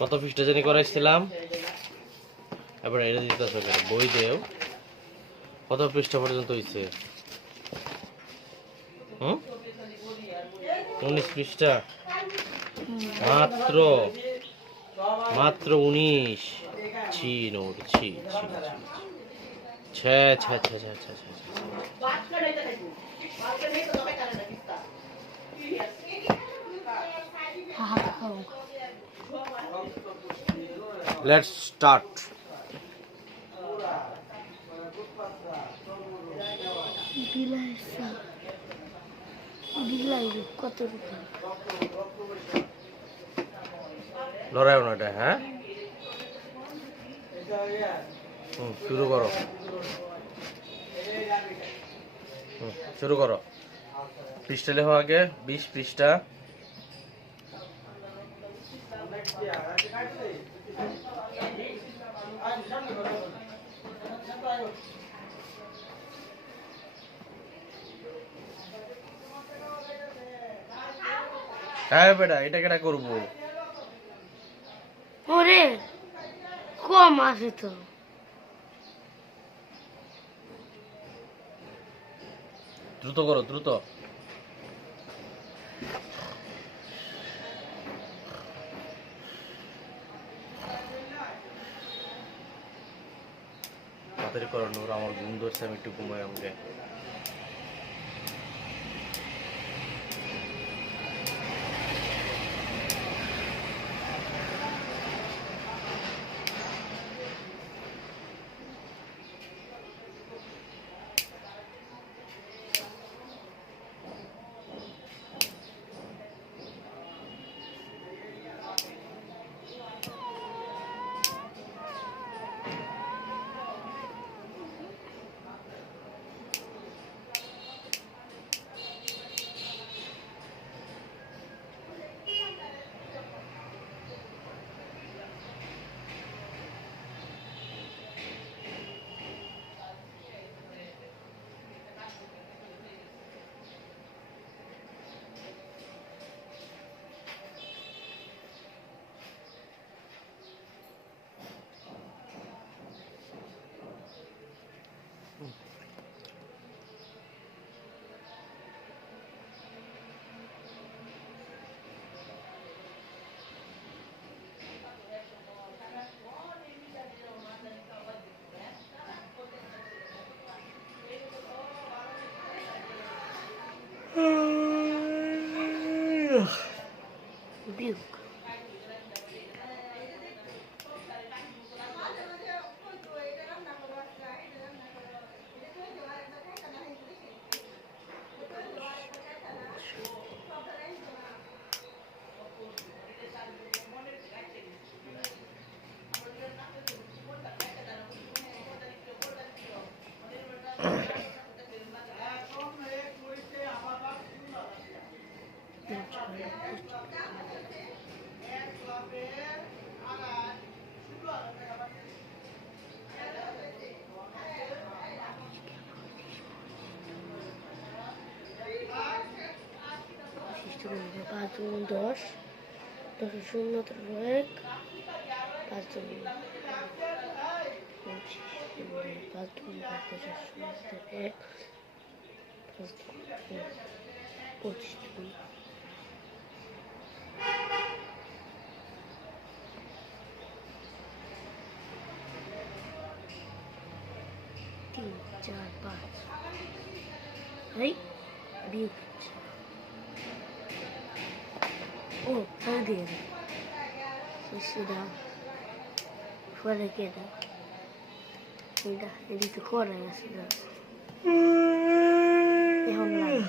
কত পৃষ্ঠা জানি করাইছিলাম, এবার এটা দিতেছ বই দেও। কত পৃষ্ঠা পর্যন্ত হইছে? 19 পৃষ্ঠা মাত্র, মাত্র 19। ছি নোর, ছি ছি ছি, ছা ছা ছা ছা ছা। Let's start. লড়াইও না এটা, হ্যাঁ শুরু করো, শুরু করো। পৃষ্ঠা লেখো আগে, 20 পৃষ্ঠা। হ্যাঁ বেটা, এটা কেটা করবো? ওরে কম আছে তো। দ্রুত করো, দ্রুত। তাড়াতাড়ি করো নূর, আমার ঘুম ধরছে, আমি একটু ঘুমাই আমাকে। বিয়োগ পাঁচ দুগুণ 10, 10 শূন্য 1, 5 দুগুণ 25, 5 দুগুণ 10 শূন্য 1, 5 দুগুণ 25 দুগুণ 3, 4, 5। এই বিয়োগ ও হ্যাঁ দিয়ে সেটা পরে কেটে এটা এদিকে করে আছে এখন লাগে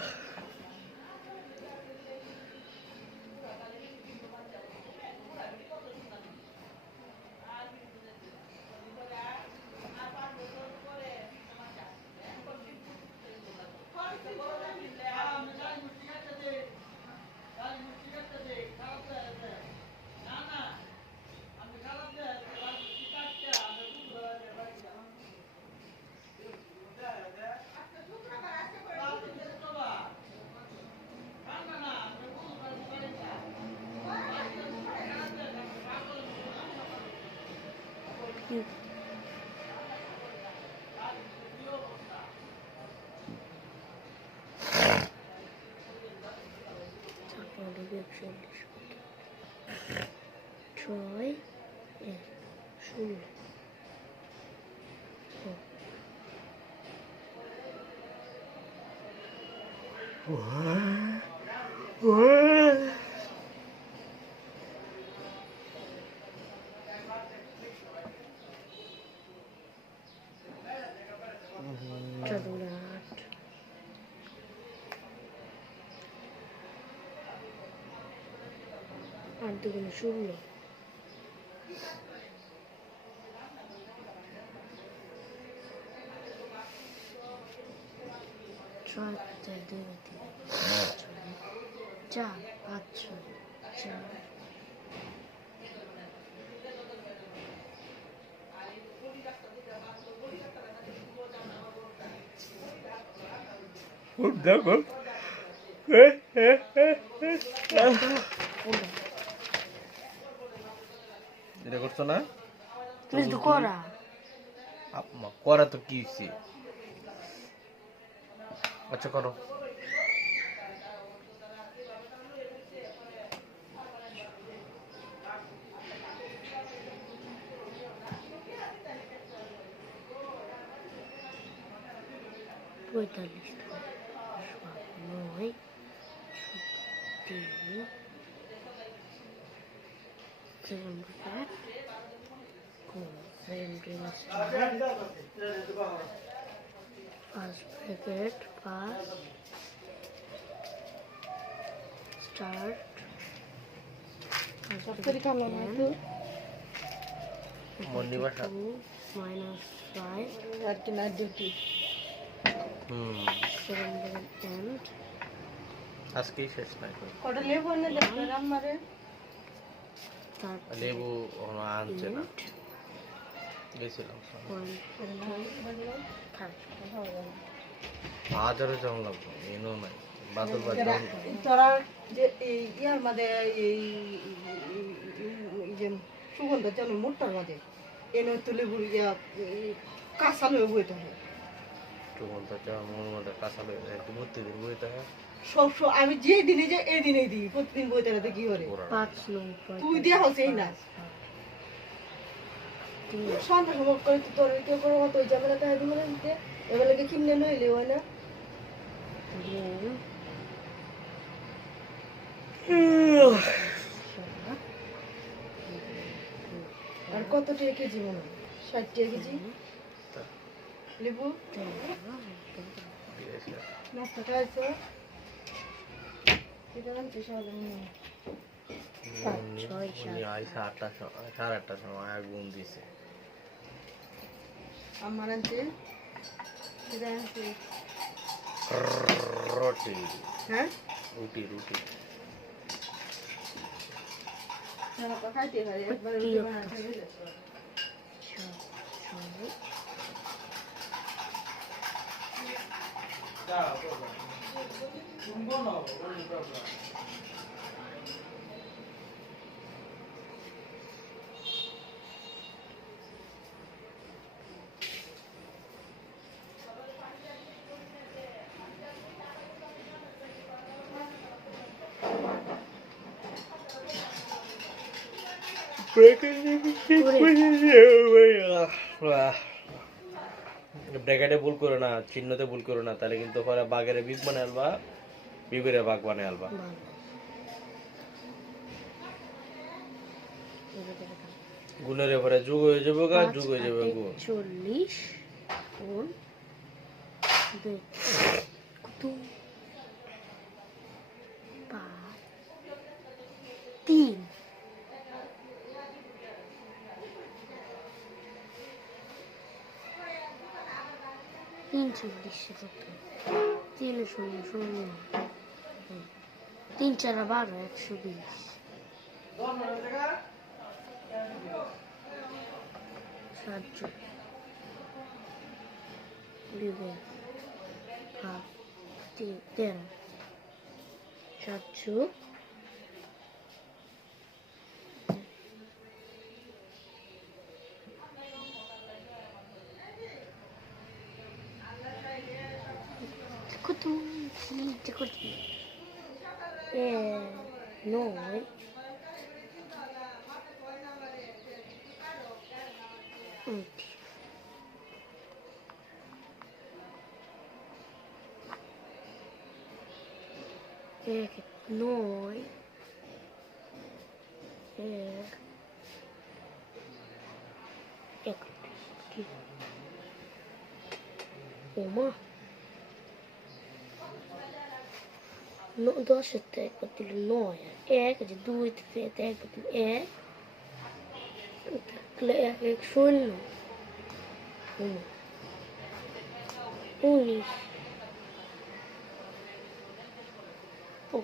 কি তারপরে 41 ছয় এক শূন্য চলুন 8 8 দুগুণে 16 ছয় চার দুই তিন চার পাঁচ ছয় চার দেখো এটা করছো না তুমি তো করা করা তো কি হয়েছে আচ্ছা করো পঁয়তাল্লিশ নয় তিন সেভেন ব্র্যাকেট ফার্স্ট ব্র্যাকেট পাঁচ start minus 5 at night duty end আজকেই শেষ নাই কটা লেবু এনে দেবেন আমারে লেবু আনছে না গেছিলাম হাজারো জম লাগলো এনো নাই বাদল বাদল তোরা যে ইয়ার মাঝে এই যে সুগন্ধ যেন মোটর মাঝে এনে তুলে বুড়িয়া কাঁচা লয়ে বইতে হয় সুগন্ধ যেমন মন মধ্যে কাঁচা লয়ে যায় প্রতিদিন বইতে হয় সব আমি যে দিনে যে এই দিনেই দিই প্রতিদিন বইতে রাতে কি করে 5 নম্বর তুই দিয়া হচ্ছেই না সন্ধ্যা সময় করে তোর কেউ করে মতো ওই ঝামেলাটা দিব না দিতে এবারে কিনে লইলে হয় না আর কত টাকা কেজি মনে হয় 60 টাকা কেজি লেবু নাস্তা খাইছো এটা নাম পেশা হলো সাড়ে আটটার সময় আগুন দিছে আমার আনতে এটা আনতে রুটি হ্যাঁ রুটি রুটি না তো খাইতে হয় একবার রুটি বানাতে হবে ব্র্যাকেটে ভুল করো না চিহ্নতে ভুল করো না তাহলে কিন্তু পরে বাঘের বিগ বানাই আলবা বিগের বাঘ বানাই আলবা গুণের পরে যুগ হয়ে যাবে গা যুগ হয়ে যাবে গুণ 40 গুণ 2 কত 5 3 3 শূন্য শূন্য 3 4 12 120 সাহায্য বিবে ভাগ 13 সাহায্য নয় এক নয় এক ওমা 10 থেকে দিল 9 এক যে 2 থেকে 1 দিল 1 তাহলে 1 শূন্য 19 ও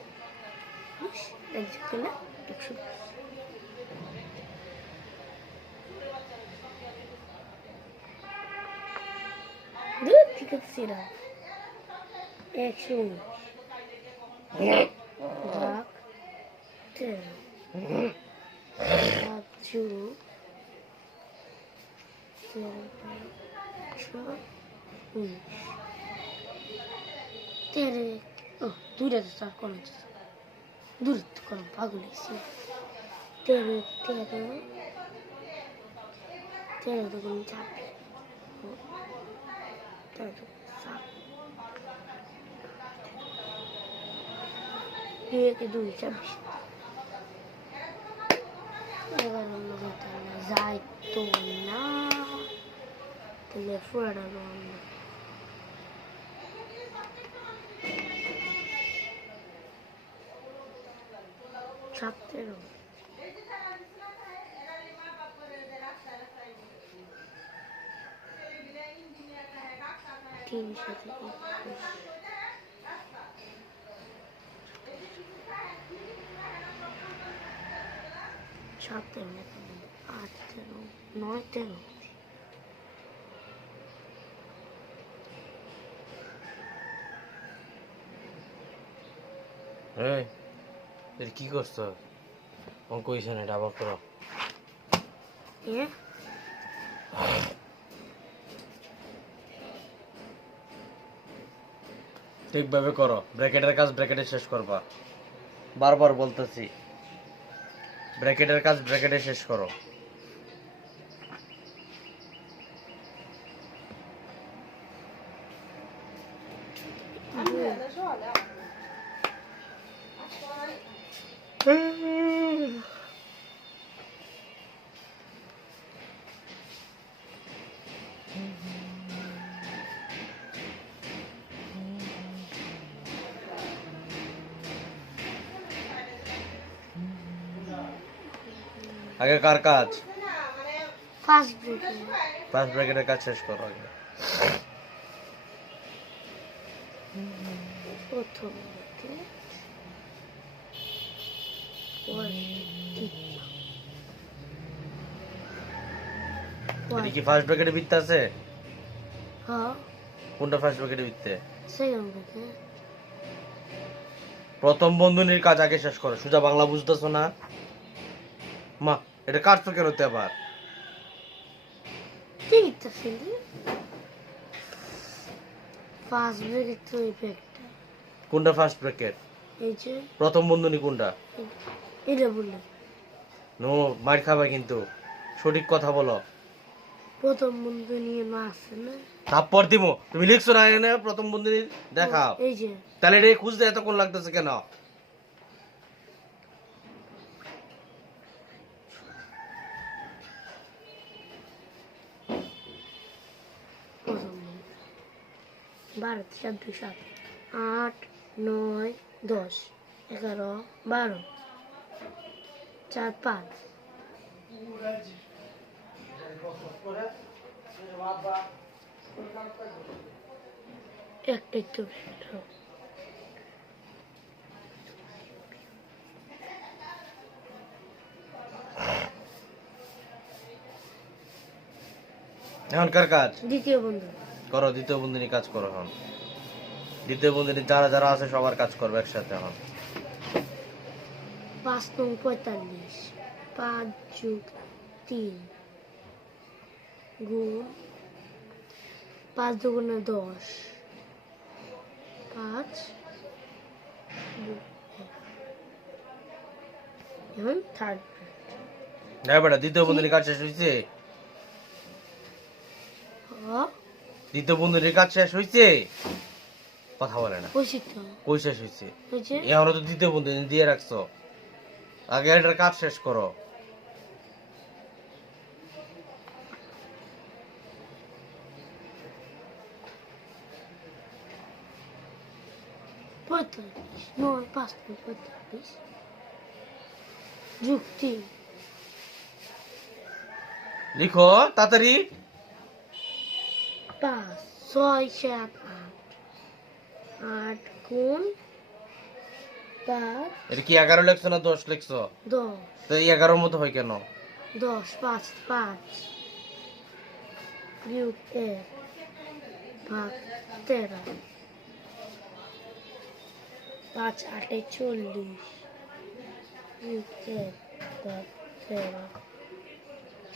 একদিকে না 100 দুই থেকে সিরা 119 ভাগ 10 ভাগ 2 তেরে ও দূরে স্টার্ট করুন দূরে করুন পাগল হয়েছি তেরে দেখুন চাপি এক 2 26 11 যাই তো না তাহলে ফুরাটা ছাত্রের 3 সাথে 21 7 8 9 13 এই এর কি করছো অঙ্ক হইছে না এটা আবার করো ঠিকভাবে করো ব্র্যাকেটের কাজ ব্র্যাকেটে শেষ করবা বারবার বলতেছি ব্র্যাকেটের কাজ ব্র্যাকেটে শেষ করো আগে কার কাজ ফার্স্ট ব্র্যাকেটের কাজ শেষ করো আগে প্রথম এটা কি ফার্স্ট ব্র্যাকেটে বৃত্ত আছে হ্যাঁ কোনটা ফার্স্ট ব্র্যাকেটে বৃত্তে সেকেন্ড ব্র্যাকেট প্রথম বন্ধনীর কাজ আগে শেষ করো সোজা বাংলা বুঝতেছো না মা এটা কাটছো কেন তে আবার ঠিক আছে ফার্স্ট ব্র্যাকেট তো ইফেক্ট কোনটা ফার্স্ট ব্র্যাকেট এই যে প্রথম বন্ধনী কোনটা এটা বললাম নো মার খাবা কিন্তু সঠিক কথা বলো প্রথম বন্ধু নিয়ে না আছে না তারপর দিমো তুমি লিখছো না এখানে প্রথম বন্ধনী দেখাও এই যে তাহলে এটা খুঁজতে এতক্ষণ লাগতেছে কেন প্রথম বন্ধু 12 14 7 8 9 10 11 12 4 5 একটাই তো এখনকার কাজ দ্বিতীয় বন্ধু করো দ্বিতীয় বন্ধনী কাজ করো এখন দ্বিতীয় বন্ধনী যারা যারা আছে সবার কাজ করবে একসাথে এখন 5 নং 45 5 যোগ 3 গুণ 5 দুগুণে 10 5 যোগ 1 এখন থার্ড হ্যাঁ বেটা, দ্বিতীয় বন্ধুর কাজ শেষ হয়েছে? দ্বিতীয় বন্ধুর কাজ শেষ হয়েছে? কথা বলে না। বসি তো কই শেষ হয়েছে? ওই যে এখনো তো দ্বিতীয় বন্ধু দিয়ে রাখছো। আগে এটার কাজ শেষ করো। পঁয়তাল্লিশ নয় 5 45 যুক্তি লিখো তাড়াতাড়ি। 5 6 7 8 গুণ 5 এটা কি 11 লিখছো না 10 লিখছো? 10 তো এই 11 মতো হয় কেন? 10 5 5 বিয়োগ 1 ভাগ 13 5 8 40 বিয়োগ 1 ভাগ 13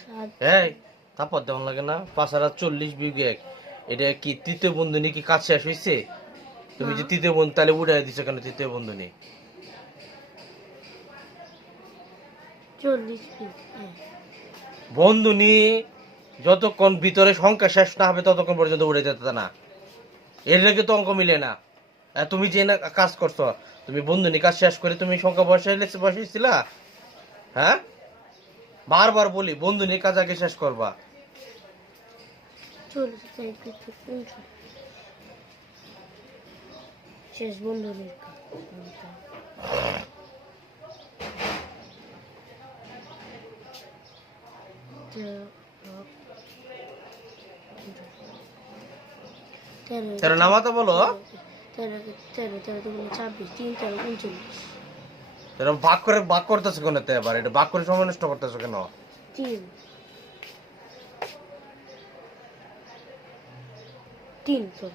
7 এই তারপর দেওয়ান লাগে না? 5 আর 40 বিয়োগ 1, এটা কি তৃতীয় বন্ধনী কি কাজ শেষ হয়েছে? তুমি যে তৃতীয় বন্ধু তাহলে উঠাই দিছো কেন তৃতীয় বন্ধনী? 40 বিয়োগ 1 বন্ধনী যতক্ষণ ভিতরে সংখ্যা শেষ না হবে ততক্ষণ পর্যন্ত উড়ে যেতে না। এর লেগে তো অঙ্ক মিলে না। আর তুমি যে না কাজ করছো, তুমি বন্ধনী কাজ শেষ করে তুমি সংখ্যা বসাইছিলা? হ্যাঁ, বারবার বলি বন্ধনী কাজ আগে শেষ করবা। 40 থেকে 50 শেষ বন্ধনীর কাজ তেরো নামাতে বলো। 26 3 13 39 এরকম ভাগ করতেছো কেন? এবার এটা ভাগ করে সময় নষ্ট করতেছো কেন? 3 3 তো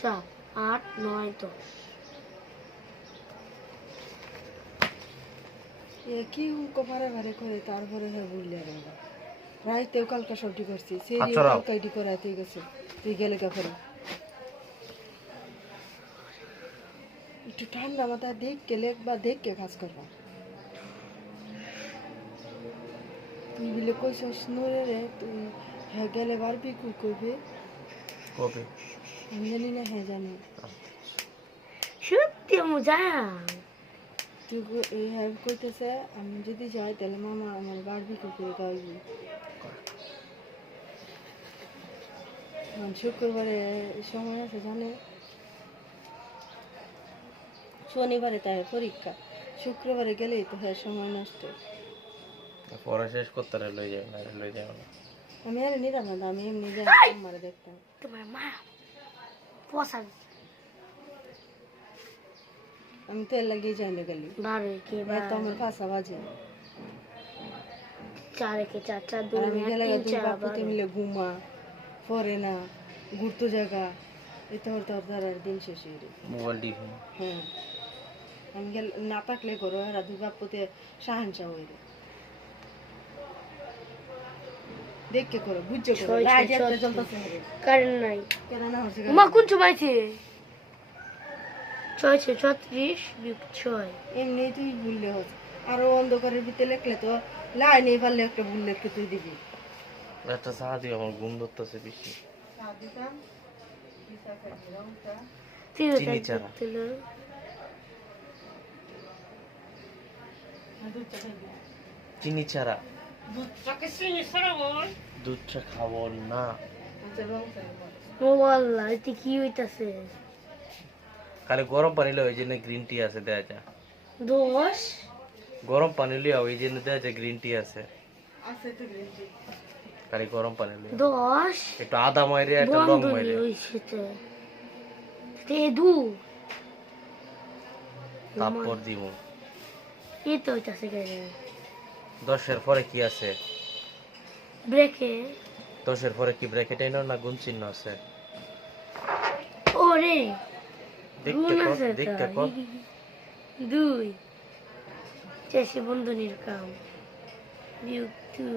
7 8 9 10 কি কপারে ভারে করে তারপরে হ্যাঁ বুঝলে গেল রাইতেও কালকা সবজি করছি সেই আচ্ছা, রাও। কালকাইটি করাতে গেছে তুই গেলে কাপড়ে একটু ঠান্ডা মাথা দেখ গেলে বা দেখকে কাজ করবা তুই বলে কইছস নরে রে তুই হ্যাঁ গেলে বারবি কুই করবে কবে? আমি জানি না হ্যাঁ জানি সত্যি মজা তুই এই হ্যাঁ কইতেছে আমি যদি যাই তাহলে মামা আমার বারবি কুই করে খাওয়াইবি শুক্রবারে সময় আছে জানে শনিবারে তাই পরীক্ষা শুক্রবারে গেলেই তো হ্যাঁ সময় নষ্ট পড়া শেষ করতে লই যাও না, লই যাও না। আমি আর নিতাম না আমি এমনি যাই মারে দেখতাম তোমার মা পয়সা আমি তো এর লাগিয়ে যাই না গেলি বারো কে তো আমার পাশা বাজে 4 কে 4 4 আর আমি 2 গেলে 3 দুই 4 বাপুতে মিলে ঘুমা পরে না ঘুরতো জায়গা এতে হর তোর দ্বারা দিন শেষ হয়ে রে মোবাইল টিভি হ্যাঁ আমি গেলে না থাকলে করো আর দুই বাপুতে সাহায্য হয়ে রে দেখকে করো বুঝছো করো ছয়, রাজ ছয়, একটা ছয়। চলতেছে রে কারেন্ট নাই কেন না হচ্ছে মা কোন চুমাইছে 6 36 বিয়োগ 6 এমনি তুই ভুললে হচ্ছে আরো অন্ধকারের ভিতরে লেখলে তো লাই নেই পারলে একটা ভুল লেখকে তুই দিবি একটা চা দিও, আমার ঘুম ধরতেছে বেশি। চিনি চারা। চিনি ছাড়া দুধ চা খাবো না। মোবাইল এতে কি হইতাছে খালি গরম পানি লই, ওই জন্য গ্রিন টি আছে দেয়া যা। 10 গরম পানি লিয়া ওই জন্য দেয়া যা গ্রিন টি আছে। খালি গরম পানি লিয়া 10 একটু আদা মাইরে একটা লং বন্ধ মাইরে হইছে তে দু তারপর দিব। এই তো হইতাছে কেন 10-এর পরে কি আছে? ব্রেকে 10-এর পরে কি ব্র্যাকেট আইনো না গুণ চিহ্ন আছে? ওরে দেখতে গুণ কর, আছে দেখতে তো। কর। 2 শেষে বন্ধনীর কাম বিয়োগ 2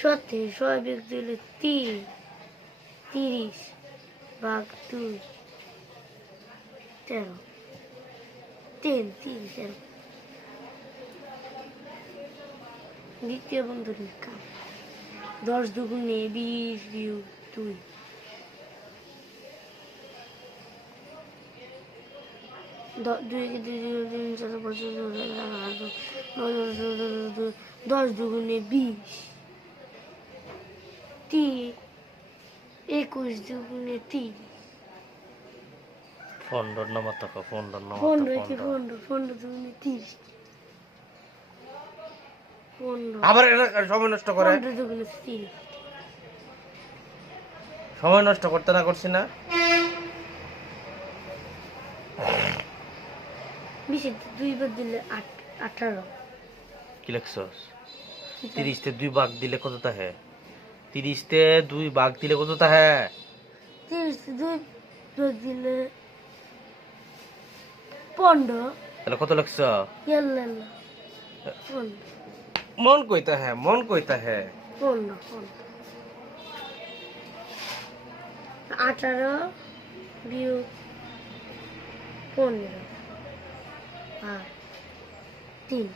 সত্যি 6 বিয়োগ দিলে 3 30 ভাগ 2 13 3 3 13 দ্বিতীয় বন্ধনীর কাম 10 দুগুণে 20 বিয়োগ 2 10 দুগুণে 20 21 দুগুণে 3 ফন্ডর নামা টাকা ফন্ডর নামা 15 দুগুণে 30 15 আবার এরা সময় নষ্ট করে 15 দুগুণে 3 সময় নষ্ট করতে না করছি না 20 2 বার দিলে 18 কি লিখছস 30 তে 2 ভাগ দিলে কত থাকে 30 তে 2 ভাগ দিলে কত থাকে 30 2 বার দিলে 15 তাহলে কত লিখছ ইয়াল্লা 15 মন কইতা হ্যাঁ মন কইতা হ্যাঁ 18 বিয়োগ 15 আর 3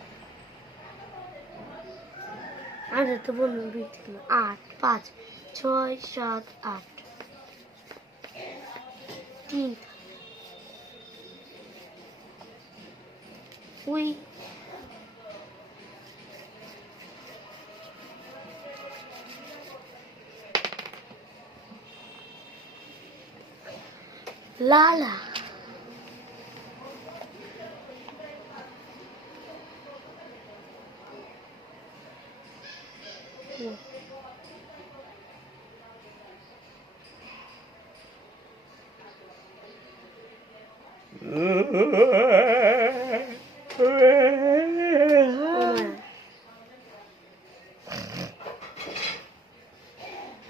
আরে তো বলুন 2 3 8 5 6 7 8 3 উই লালা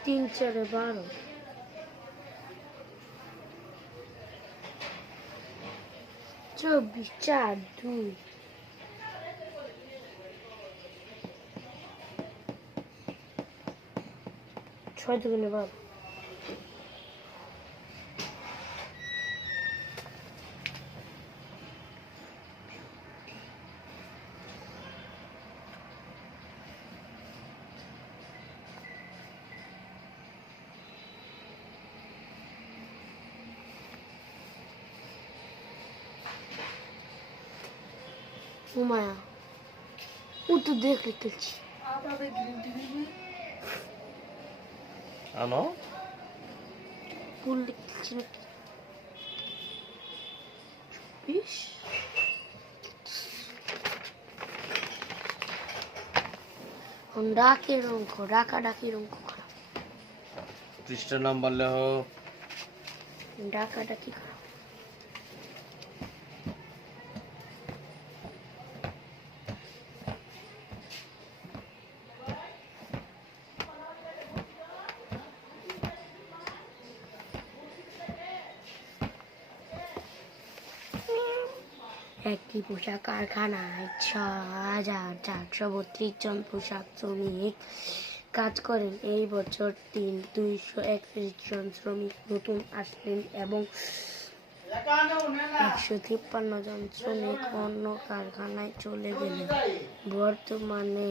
তিন চারে 12 24 4 2 6 দুগুণে 12 মায়া ও তো দেখলে খেলছি আনো বললে খেলছি না 24 ডাকের অঙ্ক ডাকাডাকির অঙ্ক খারাপ 30টা নাম্বার লেহ ডাকাডাকি খারাপ একটি পোশাক কারখানায় 6,432 জন পোশাক শ্রমিক কাজ করেন। এই বছর 231 জন শ্রমিক নতুন আসলেন এবং 153 জন শ্রমিক অন্য কারখানায় চলে গেলেন। বর্তমানে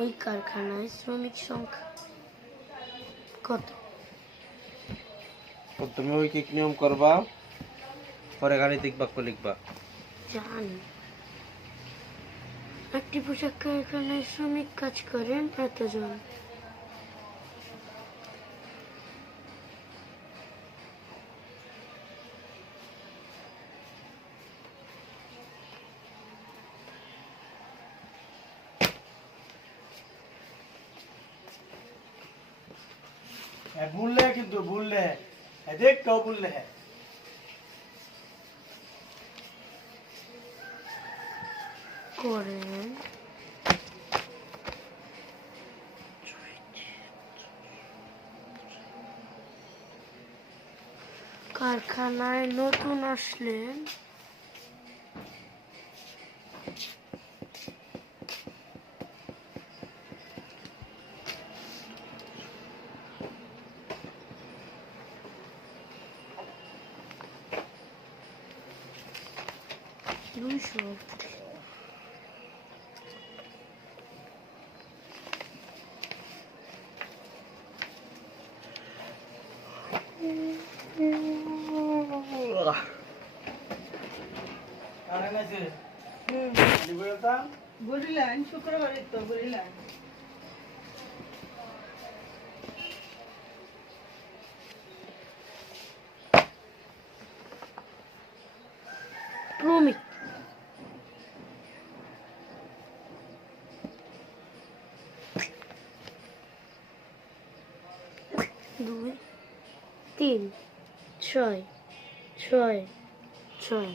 ওই কারখানায় শ্রমিক সংখ্যা কত? তুমি ওই কি নিয়ম করবা পরে গাণিতিক বাক্য লিখবা জানি একটি পোশাক কারখানায় শ্রমিক কাজ করেন এতজন। भूल किंतु भूल देख क्यों भूल है করেন কারখানায় নতুন আসলেন 200 কারণ আছে হুম লিবরতাম বলিলেন শুক্রবারে তো বলিলেন প্রমিক দুই তিন ছয় ছয় ছয়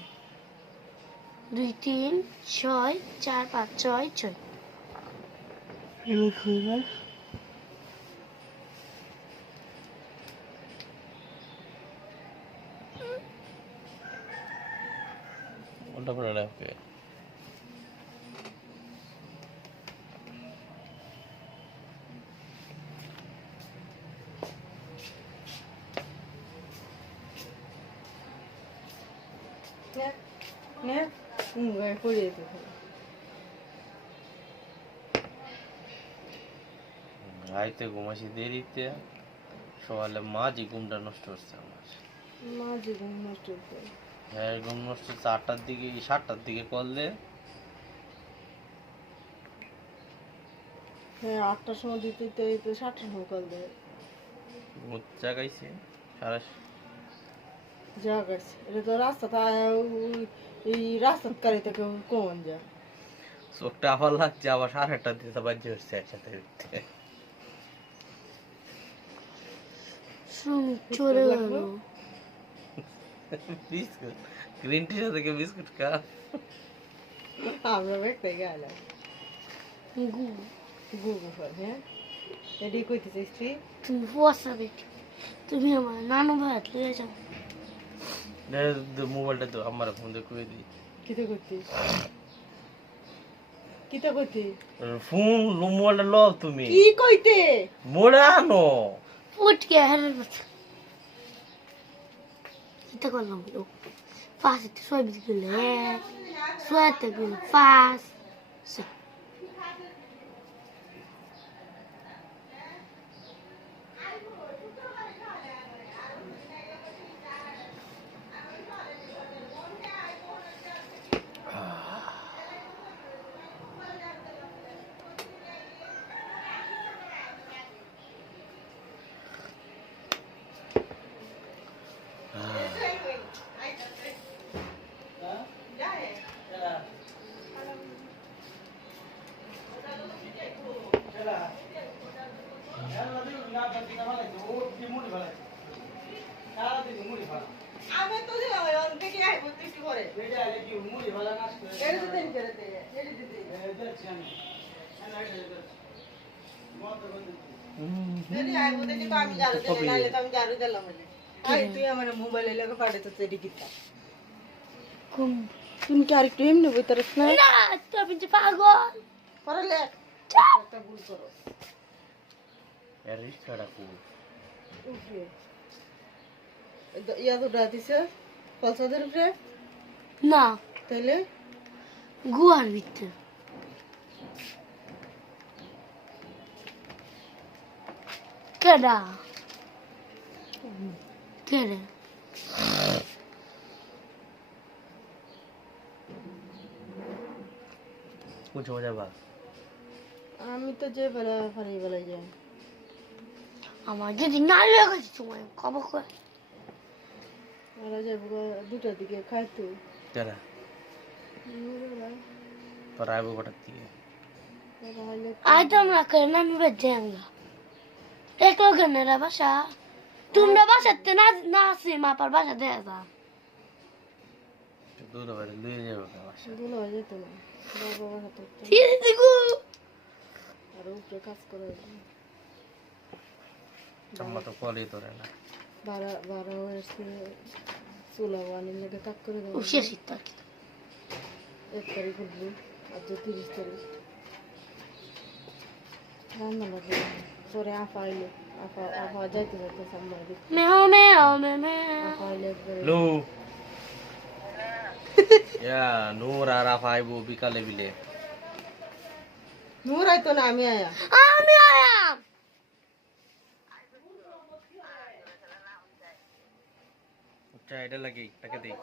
2 3 6 4 5 6 6 এলো খুলে ওটা করে রাখবে নে পড়িয়ে দিতে রাইতে ঘুমাইছি দেরিতে সকালে মাঝি ঘুমটা নষ্ট হচ্ছে আমার মা জীবন নষ্ট করে হ্যাঁ ঘুম নষ্ট হচ্ছে 8টার দিকে 7টার দিকে করলে হ্যাঁ 8টার সময় দিতে দিতে এই তো 7টার সময় কল দেয় ভূত জাগাইছে সারা যা গেছে এটা তো রাস্তা এই রাস্তার গাড়িতে কেউ কমন যায় চোখটা আবার লাগছে আবার 8:30 দিতে বাজে হচ্ছে একসাথে উঠতে শ্রমিক চলে গেল বিস্কুট গ্রিন টি থেকে বিস্কুট খা আমরা ব্যাগটা গেলাম গু গুগু ফল হ্যাঁ এডি কইতে চাইছি তুমি ফসাবে তুমি আমার নানু ভাত লয়ে যাও মোবাইলটা তো আমার ফোন দিয়ে কই দিই কিতে করতি কিতে করতি ফোন মোবাইলটা লও তুমি কি কইতে মোড়ে আনো ফুটকে হারের কথা এটা করলাম লোক ফাঁস একটু সয়াবিন গেলে সোয়াতে গেলে ফাঁস আমি তো দিলাম অন থেকে আই বলতে কি করে এর দিতে করে দে এর দিতে যদি আই বলতে কি তো আমি জারু দিলে নাইলে তো আমি জারু দিলাম বলে আই তুই আমার মোবাইলে লাগা পাঠাতে তেরি কিতা কোন তুমি কি আরেকটু এমনি বইতারছ না না তুমি যে পাগল পরে লেখ একটা ভুল করো এর রিস্কাটা কো উপরে ইয়া তো দিছে পলসাদের উপরে না তাইলে গুয়ার ভিতর কেডা কেডা কোন সময় যাবা আমি তো যে বেলা ফারি বেলায় যাই আমার যদি না লাগাচ্ছি তোমায় খবর করে ওরা যাবো 2টার দিকে খাইতো যারা তোরা আইবো কটার দিকে আয় তোমরা কেন আমি বেঁচে আমরা একলো কেন রে বাসা তোমরা বাসাতে না না আসি মাপার বাসা দেয়া যা দূর বাইরে লুয়ে যাবো বাসা দুলো হয়ে যেত না বাবা হাতে দিগু আর উপরে কাজ করে চাম্মা তো কলই তোরে না বারা হয়েছে চুলা বানিয়ে লেগে তাক করে দেবো ও শেষ ইত্তা 1 তারিখ উঠবো আর 30 তারিখ রান্না লাগবে পরে আপা আইলো আপা যাইতে যাইতে সামনে মেও মেও মে মে আপা আইলে একবারে লু ইয়া নূর আর আফাইবো বিকালে বিলে নূর আইতো না আমি আয়া আমি আয়াম আচ্ছা এটা লাগি টাকা দেই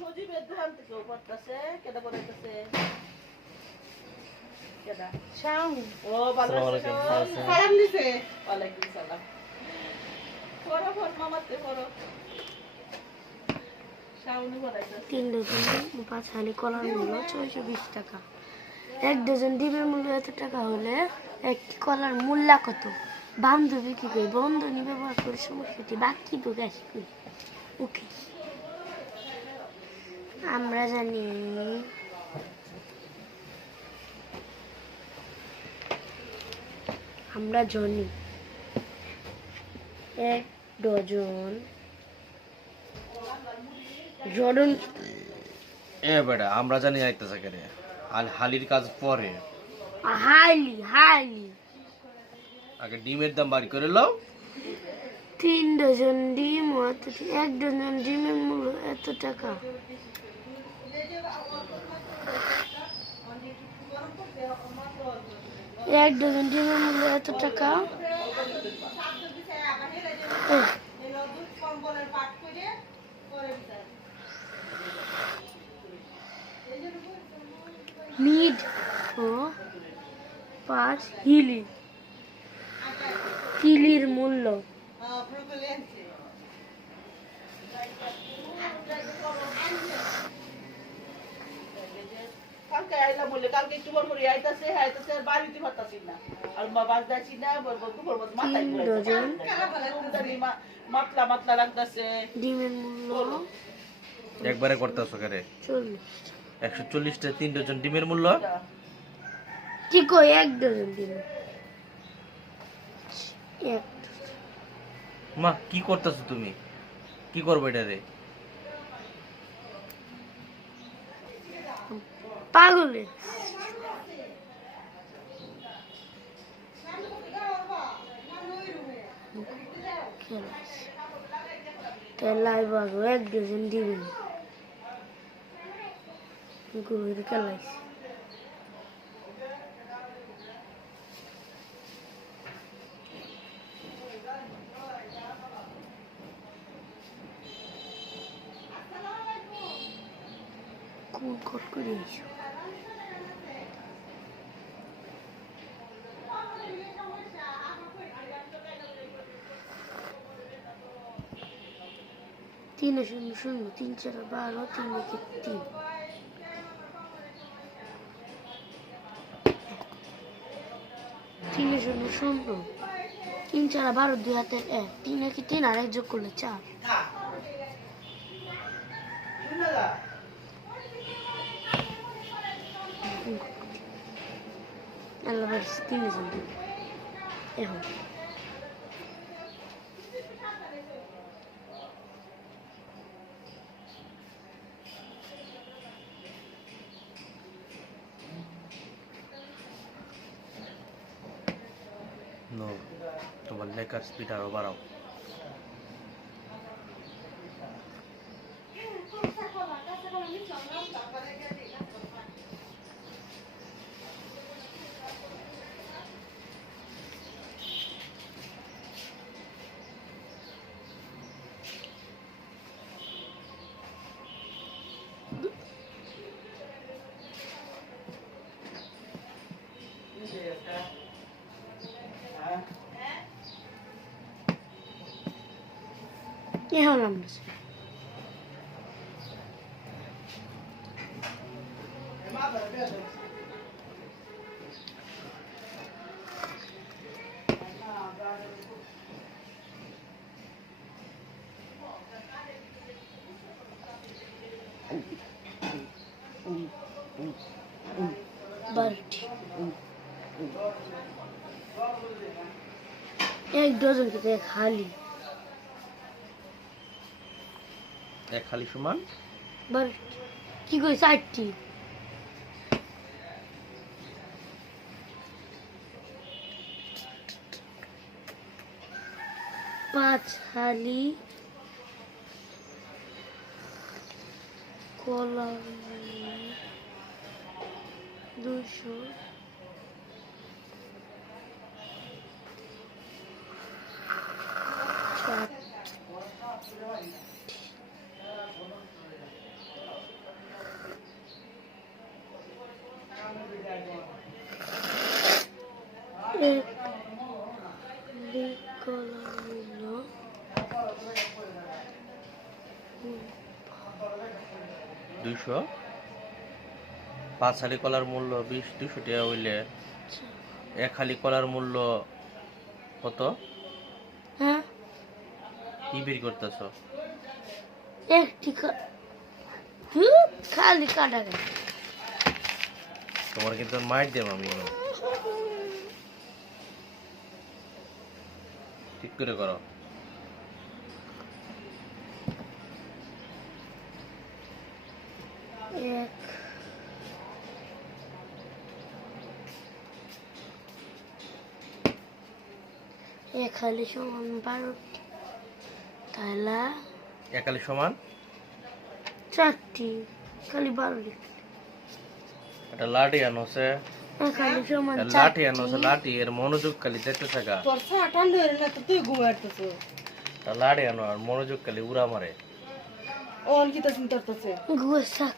সজীবের দোকান থেকে করতেছে কেডা করাইতেছে কেডা শাউন ও ভালো আসসালামু আলাইকুম। আছে সালাম দিছে ওয়ালাইকুম সালাম করো ফোন মামাতে করো শাউন করাইতেছে 3 ডজন 5 হালি কলার মূল্য 620 টাকা। 1 ডজন ডিমের মূল্য এত টাকা হলে একটি কলার মূল্য কত? বান্ধবী কি কই বন্ধনী ব্যবহার করে সমস্যাটি বাকি প্রকাশ করি। ওকে আমরা জানি এক ডজন জর্ডন এ বেটা আমরা জানি আইতেছে কেরে আর হালির কাজ পরে হাইলি হাইলি আগে ডিমের দাম বাড়ি করে লও 3 ডজন ডিম অত 1 ডজন ডিমের মূল্য এত টাকা। এক ডজন ডিমের মূল্য এত টাকা। মিড ও 5 হিলি কিলির মূল্য কালকে আইলা বলে কালকে একটু বড় করে আইতাছে আইতাছে আর বাড়িতে পারতাছি না আর মা বাস যাচ্ছি না দুপুর মত মাথায় 3 ডজন মাতলা মাতলা লাগতাছে ডিমের মূল্য একবারে করতেছো কেরে 40 140 টা 3 ডজন ডিমের মূল্য কি কই 1 ডজন ডিম এক মা কি করতেছো তুমি কি করবে এটা রে পাগলে তেলাই বাগো 1 ডজন দিবেন গরুর খেলাইছি কোন কট করে এসো তিন শূন্য শূন্য 3 4 12 3 1 3 3 শূন্য শূন্য 3 4 12 2 হাতের 1 3 1 3 আর 1 যোগ করলে 4 আল্লাহ বাড়ি 3 জন এখন নো তোমার লেখার স্পিড আরো বাড়াও এখন আমরা বারোটি 1 ডজন থেকে খালি এক খালি সমান বারোটি কি কই 4টি পাঁচ হালি কলার মূল্য 200 এক কলার মূল্য 200 5 হালি কলার মূল্য 200 টাকা হইলে 1 হালি কলার মূল্য কত? হ্যাঁ কি বের করতেছ? একটি খালি কাটা গেল। তোমার কিন্তু মাইর দেব আমি। ঠিক করে করো। এক খালি সমান 12 তাহলে 1 হালি সমান 4টি খালি 12 একটা লাঠি আনোছে। এক খালি সমান লাঠি আনোছে, লাঠি এর মনোযোগ খালি দেখতে থাকা। তোর চা ঠান্ডা হয়ে না তো তুই ঘুমাইতেছ। লাঠি আনো আর মনোযোগ খালি উড়া মারে। ওর কি তা চিন্তা করতেছে? গুসাক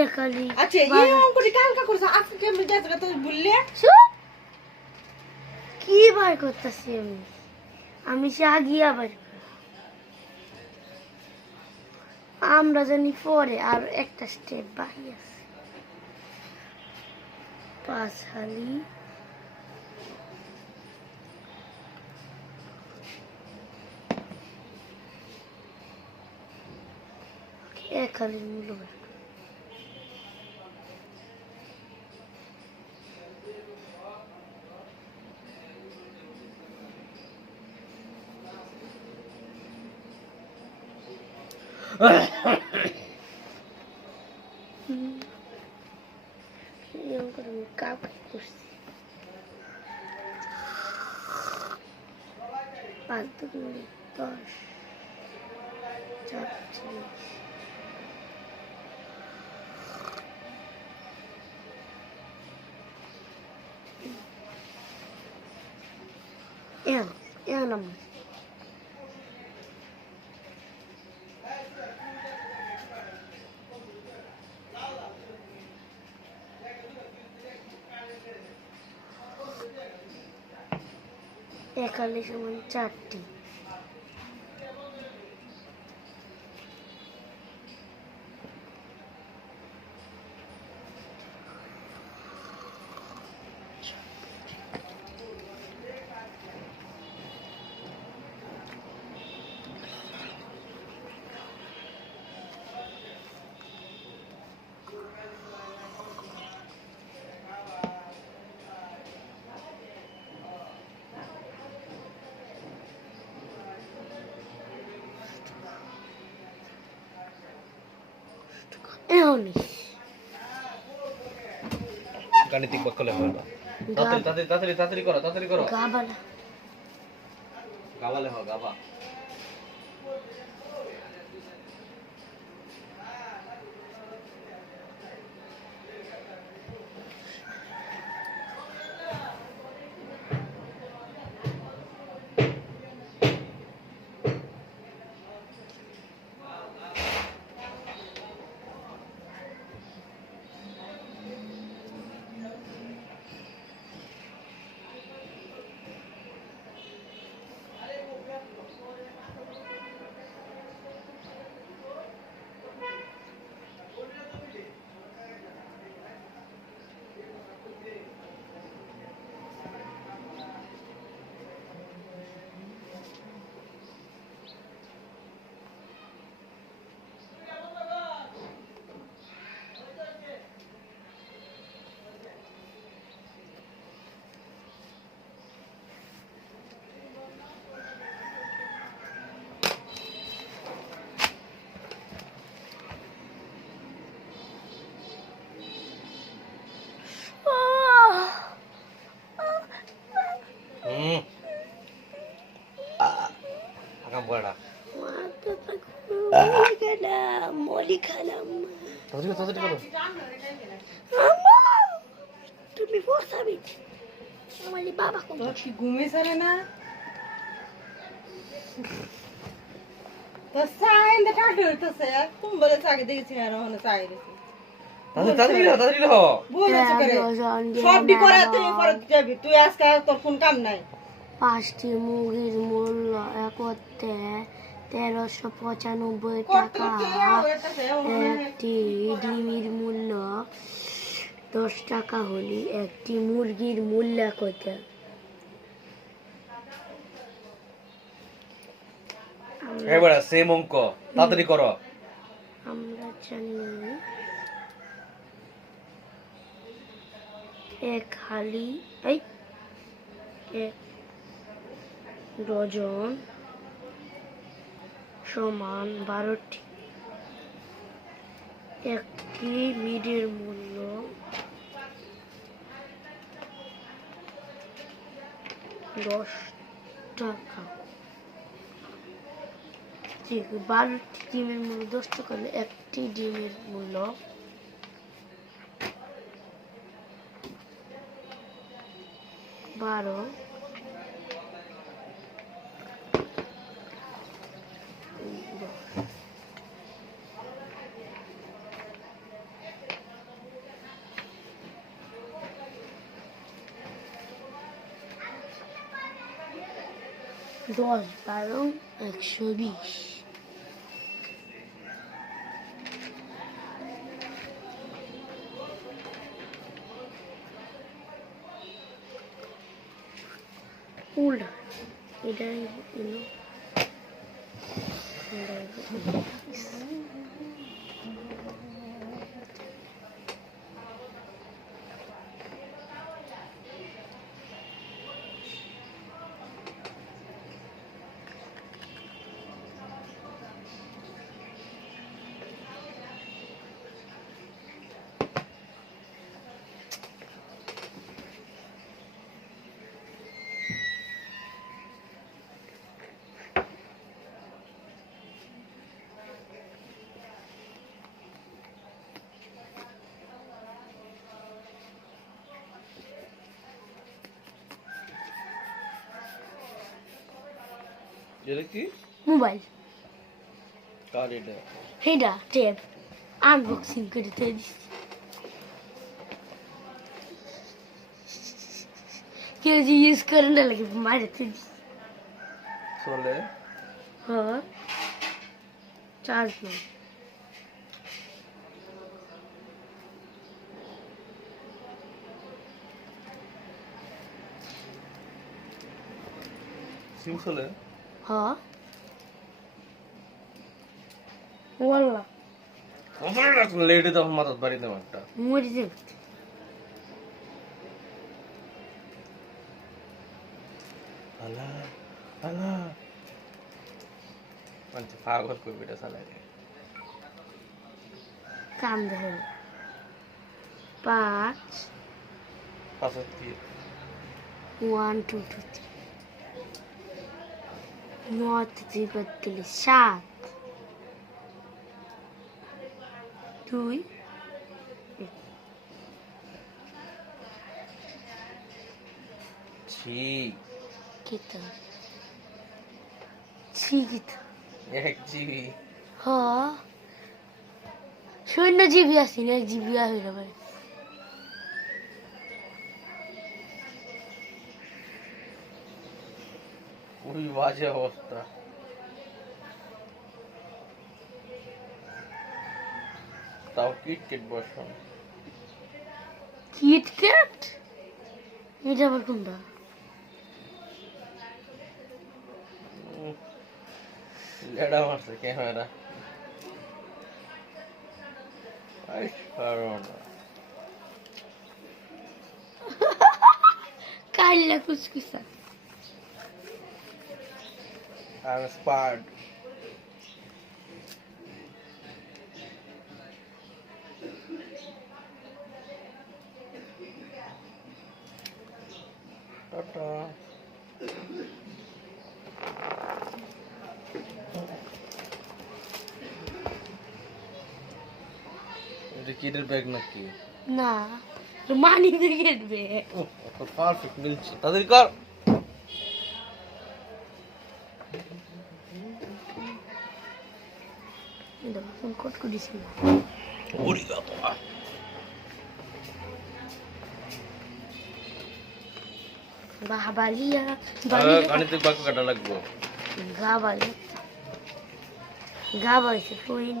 এক খালি আচ্ছা এই অঙ্কটি কালকা করছ, আজকে কেমনে যাচ্ছে তুই বললে? কি বার করতেছি আমি সে আগিয়ে আবার আমরা জানি পরে আর একটা স্টেপ বাকি আছে। 5 হালি এক হালির মূল্য বের করো। এরকম করে আমি কাউকে করছি 5 2 10 4 নাম্বার এক হালি সমান 4টি এমনি গাণিতিক বাক্য লেখা হলো। তাড়াতাড়ি তাড়াতাড়ি তাড়াতাড়ি করো, তাড়াতাড়ি করো। গাবালা গাবা লেখো, গাবা। আকাম কয়টা? মলি খেলাম তাড়াতাড়ি করো। তুমি বসাবি আমার বাবা কোন তোর কি ঘুমে ছাড়ে না তো সাইন দে টাটু হইতেছে তুমি বলে চাকে দেখেছি আর ওখানে চাই দেখি তাড়াতাড়ি দাও। বলেছে করে সবটি করে তুই পরে যাবি তুই আজকে তোর কোন কাম নাই 5টি মুরগির মূল্য একতে 1395 কত টাকা কি হইতেছে একটি ডিমের মূল্য 10 টাকা হলে একটি মুরগির মূল্য কত এবারে সেম অঙ্ক তাড়াতাড়ি করো। আমরা জানি এক হালি এক ডজন সমান 12টি একটি মিডের মূল্য 10 টাকা 12টি ডিমের মূল্য 10 টাকা হলে একটি ডিমের মূল্য 12 10 12 120 উল্টা এটাই হলো এটা কি মোবাইল কার এটা? হেডা ট্যাব আনবক্সিং করে দিচ্ছি কেউ যে ইউজ করে না লাগে মারতে চলে হ্যাঁ চার্জ নেই সিম চলে হ্যাঁ ওয়াল্লা লেটে তখন মাথার বাড়িতে একটা মরে যাবে আলা আলা মানে পাগল করবে এটা চালাই কাম দেখে 5 পাঁচের দিয়ে 1 2 2 3 9 3 32 7 2 ছি kita ছি kita 1 জিবি হ্যাঁ 0 জিবি আছে না 1 জিবি হয়ে যাবে খুবই বাজে অবস্থা তাও কিটকেট বসান কিটক্যাট এটা আবার কোনটা লেডা মারছে ক্যামেরা আই পারো না কাইলা কুসকুসা I'm sparred. Ta-ta. কিডের ব্যাগ নাকি? না, মানি ব্যাগের ব্যাগ। ও পারফেক্ট মিলছে, তাদের কর। ফোন কোড করেছি। ওরে বাবা, বাবালিয়া গাণিতিক বাক্য কাটা লাগবো। গাবালি গাবাইছে ফুইন।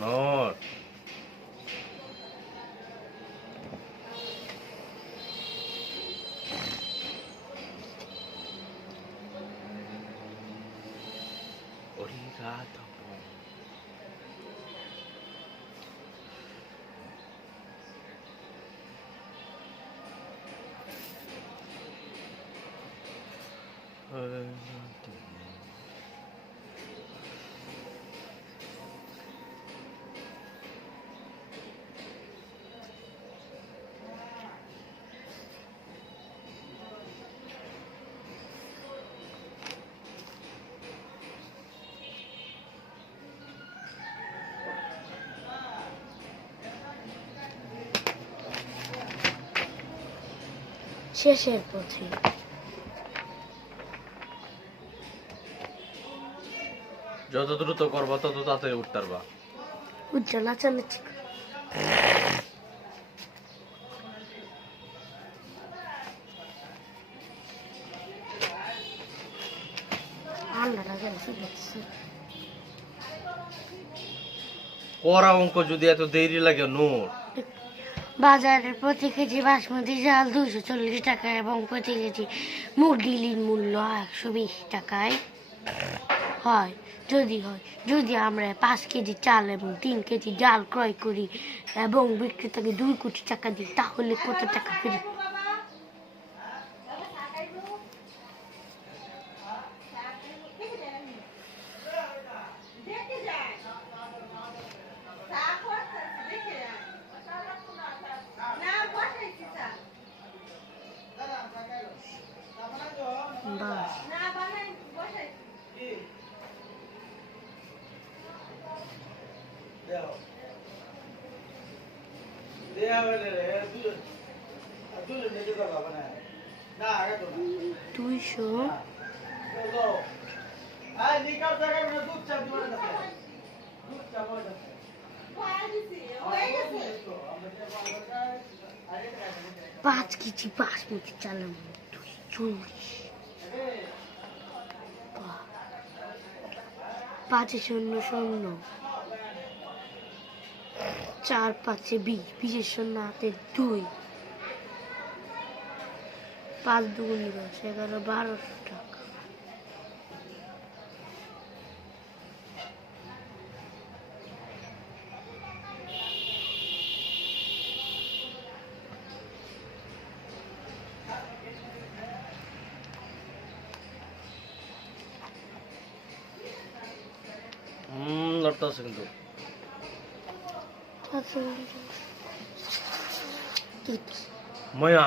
নর ওরে রাত শেষের পথে যত দ্রুত করবা তত তাড়াতাড়ি উঠতে পারবা। উজ্জ্বল নাচানাচি করে। আল্লাহরা যেন কি বলছে। করা অঙ্ক যদি এত দেরি লাগে নূর, বাজারের প্রতি কেজি বাসমতি চাল 240 টাকা এবং প্রতি কেজি মুরগির মূল্য 120 টাকায় হয়। যদি আমরা 5 কেজি চাল এবং 3 কেজি ডাল ক্রয় করি এবং বিক্রেতাকে 2 কোটি টাকা দিই, তাহলে কত টাকা ফেরত? বাস দুইশো পাঁচ কেজি বাসমতি চালের মধ্যে 240। 500 4 5 20 20 হাতে 2 5 2 10 11 1200 টাকা। লড়তেছে কিন্তু মায়া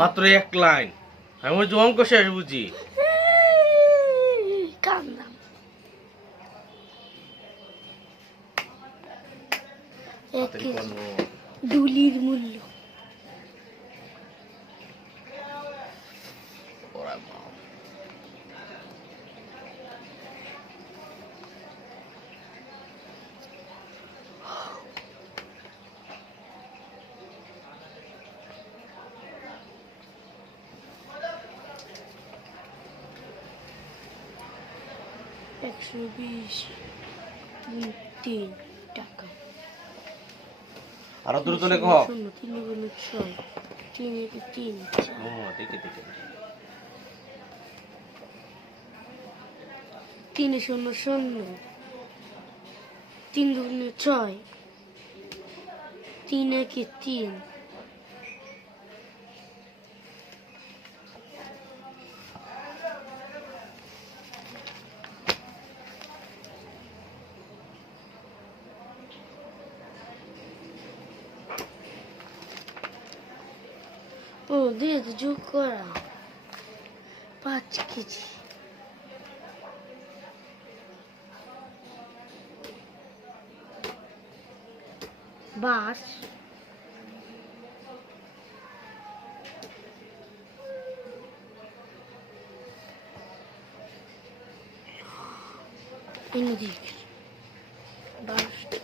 মাত্র এক লাইন। আমি ওই যে অঙ্ক শেষ বুঝি। কান্দাম দুলির মূল্য $120 টাকা। আরো দ্রুত লেখো। 3 3 ও দেখে দেখে 3 0 0 3 2 6 3 1 3 4 দিয়ে তো যোগ করা 5 কেজি। বাস এনে দিক 12 টাকা।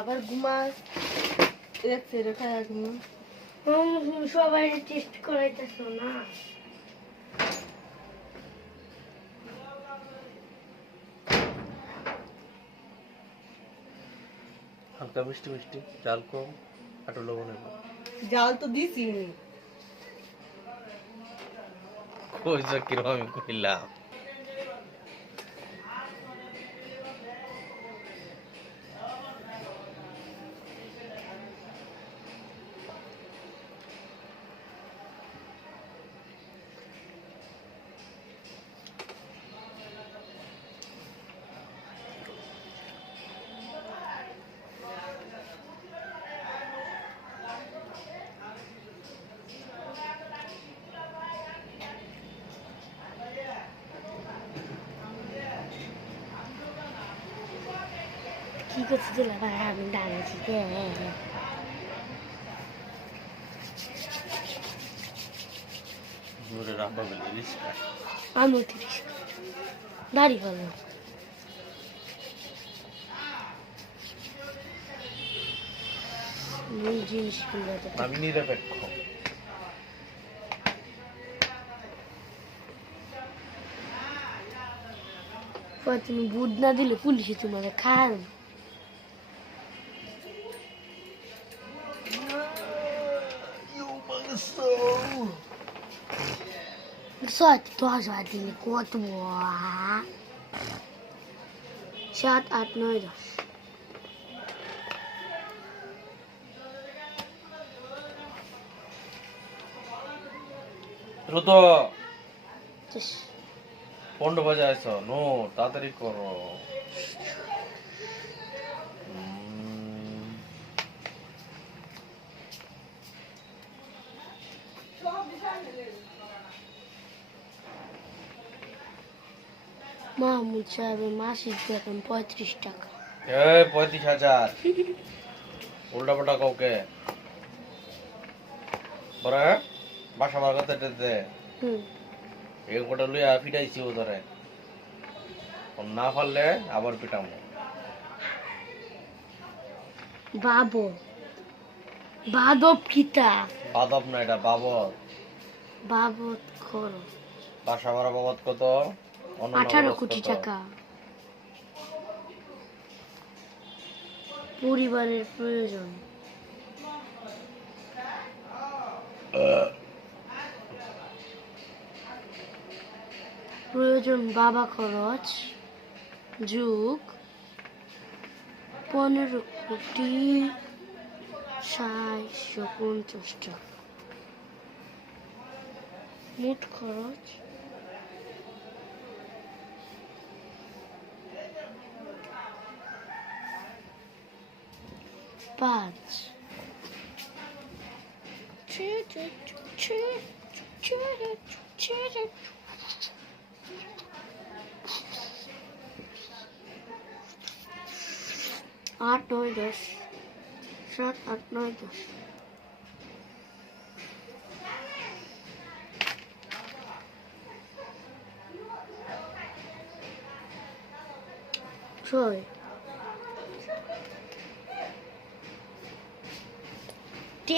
আবার ঘুমাস এক সেরে খায় ঘুম সবাই টেস্ট করাইতেছো না? হালকা মিষ্টি মিষ্টি, জাল কম, একটু লবণ নেব। জাল তো দিছি কইছো কিরকম আমি কইলাম? কি করছি দিলা ভাই? আমি দাঁড়াচ্ছি ঘুরে রাখা গেল রিস্কা। আমি 30 দাড়ি ভালো জিনিস কিনবো। আমি নিরপেক্ষ। তুমি বুধ না দিলে পুলিশে তোমার খান সত্যি 10 বার দিলে কত 7, 8, 9, 10 দ্রুত 15 বাজে আইছো, নো তাড়াতাড়ি করো। মাহমুদ সাহেবের মাসিক বেতন 35 টাকা। 35,000 উল্টা পাল্টা কাউকে পরে বাসা বার করতে দে। এই কোটা লইয়া পিটাইছি ও ধরে, না পারলে আবার পিটামো। বাবু বাদব কিতা বাদব না, এটা বাবদ। বাবদ করো বাসা ভাড়া বাবদ কত? 18 কোটি টাকা। পরিবারের প্রয়োজন বাবা খরচ যোগ 15,750 টাকা। মোট খরচ 5। 8, 9, 10 7, 8, 9, 10 6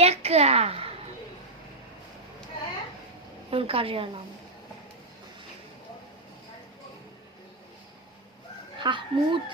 একা কারিয়ালাম হাহমুদ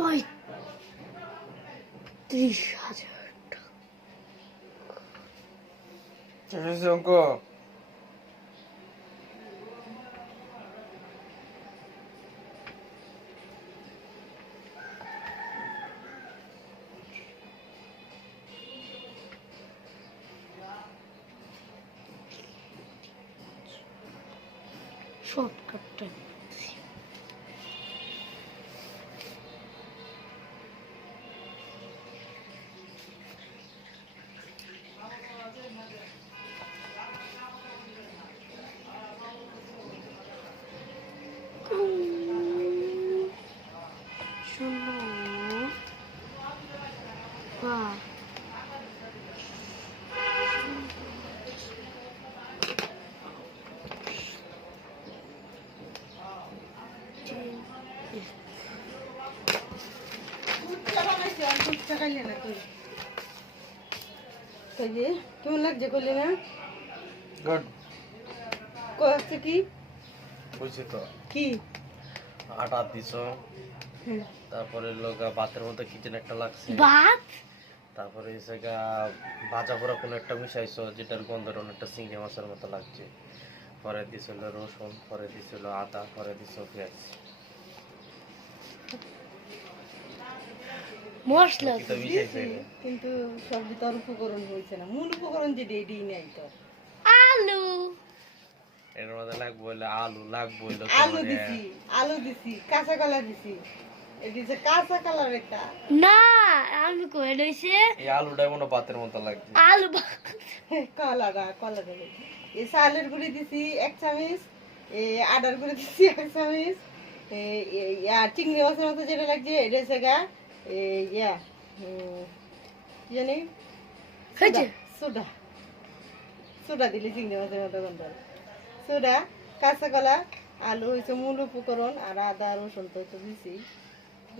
ওই 30,000 অঙ্ক শর্টকাটটা শোনো বা ফুচকা বানাইছি আর ফুচকা খাইলে না তুই তাই যে কেমন লাগছে করলি না গুড কয়েছে কি বুঝছি তো কি আটা দিছ হ্যাঁ। তারপরে লোক ভাতের মধ্যে কি যেন একটা লাগছে ভাত তারপরে এসে ভাজা পোড়া কোনো একটা মিশাইছো যেটার গন্ধের অনেকটা চিংড়ি মাছের মতো লাগছে পরে দিছিল রসুন পরে দিছিল আদা পরে দিছ পেঁয়াজ মশলা এটা মিশাইছে কিন্তু সবজি তো আর উপকরণ হয়েছে না মূল উপকরণ যেটা এটাই নেই তো আলু এর মধ্যে লাগবো হইলে আলু লাগবো হইলে আলু দিছি কাঁচা কলা দিছি এটি যে কাঁচা কালার একটা না আমি কই লইছে এই আলুটা মনে হয় ভাতের মতো লাগছে আলু কলা এই চালের গুঁড়ি দিছি 1 চামচ এই আদার গুঁড়ি দিছি 1 চামচ আর চিংড়ি মাছের মতো যেটা লাগছে এটা সেগা ইয়া কি জানি খাইছে সোডা সোডা দিলে চিংড়ি মাছের মতো গন্ধ সোডা কাঁচা কলা আলু হয়েছে মূল উপকরণ আর আদা রসুন তো দিছি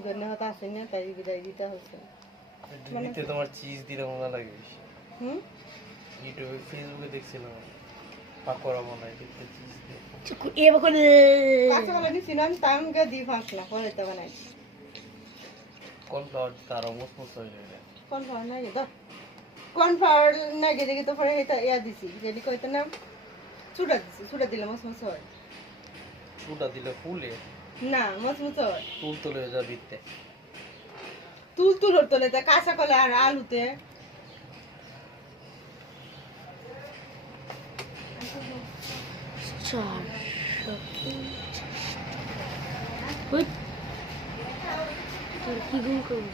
ধন্যবাদ আছে না তাই বিদায় দিতে হচ্ছে দিতে তোমার চিজ দিলে মজা লাগে হুম ইউটিউবে ফেসবুকে দেখছিলাম পাকোড়া বানাই দিতে চিজ দিয়ে এবার করে কাঁচা কলা দিছিলাম তামকে দিয়ে ফাঁস না পরে তো বানাইছি কর্নফ্লাওয়ার দিতে আরো মুসমুস হয়ে যাবে কর্নফ্লাওয়ার নাই তো কর্নফ্লাওয়ার নাই দেখি তো পরে এটা ইয়া দিছি যেটি কইতে নাম চুড়া দিছি চুড়া দিলে মসমস হয় চুটা দিলে ফুলে না মসমস হয় তুল তুলে যা দিতে তুল তুলোর তলে তা কাঁচা কলা আর আলুতে কি গুণ করবো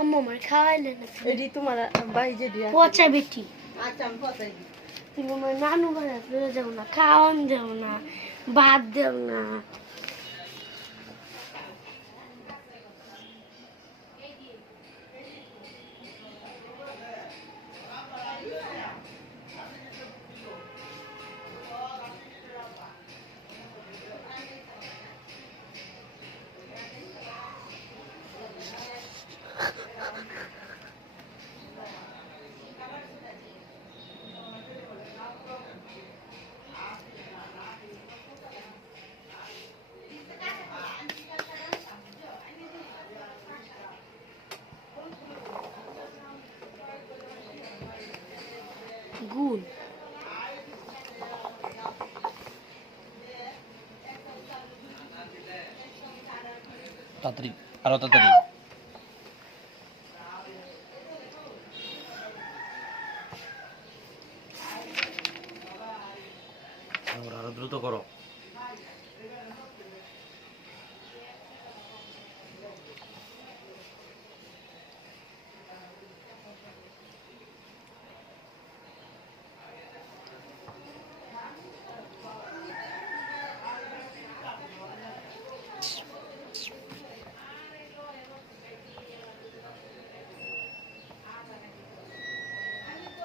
আম্মু আমার খাওয়াইলে না এটি তোমার বাই যে দিয়া পচা বেটি আচ্ছা আমি পচাই দিই তুমি আমার নানু বাড়ি ফিরে যাও না খাওয়ান দেও না ভাত দেও না গুণ তাড়াতাড়ি আরো তাড়াতাড়ি দ্রুত করো।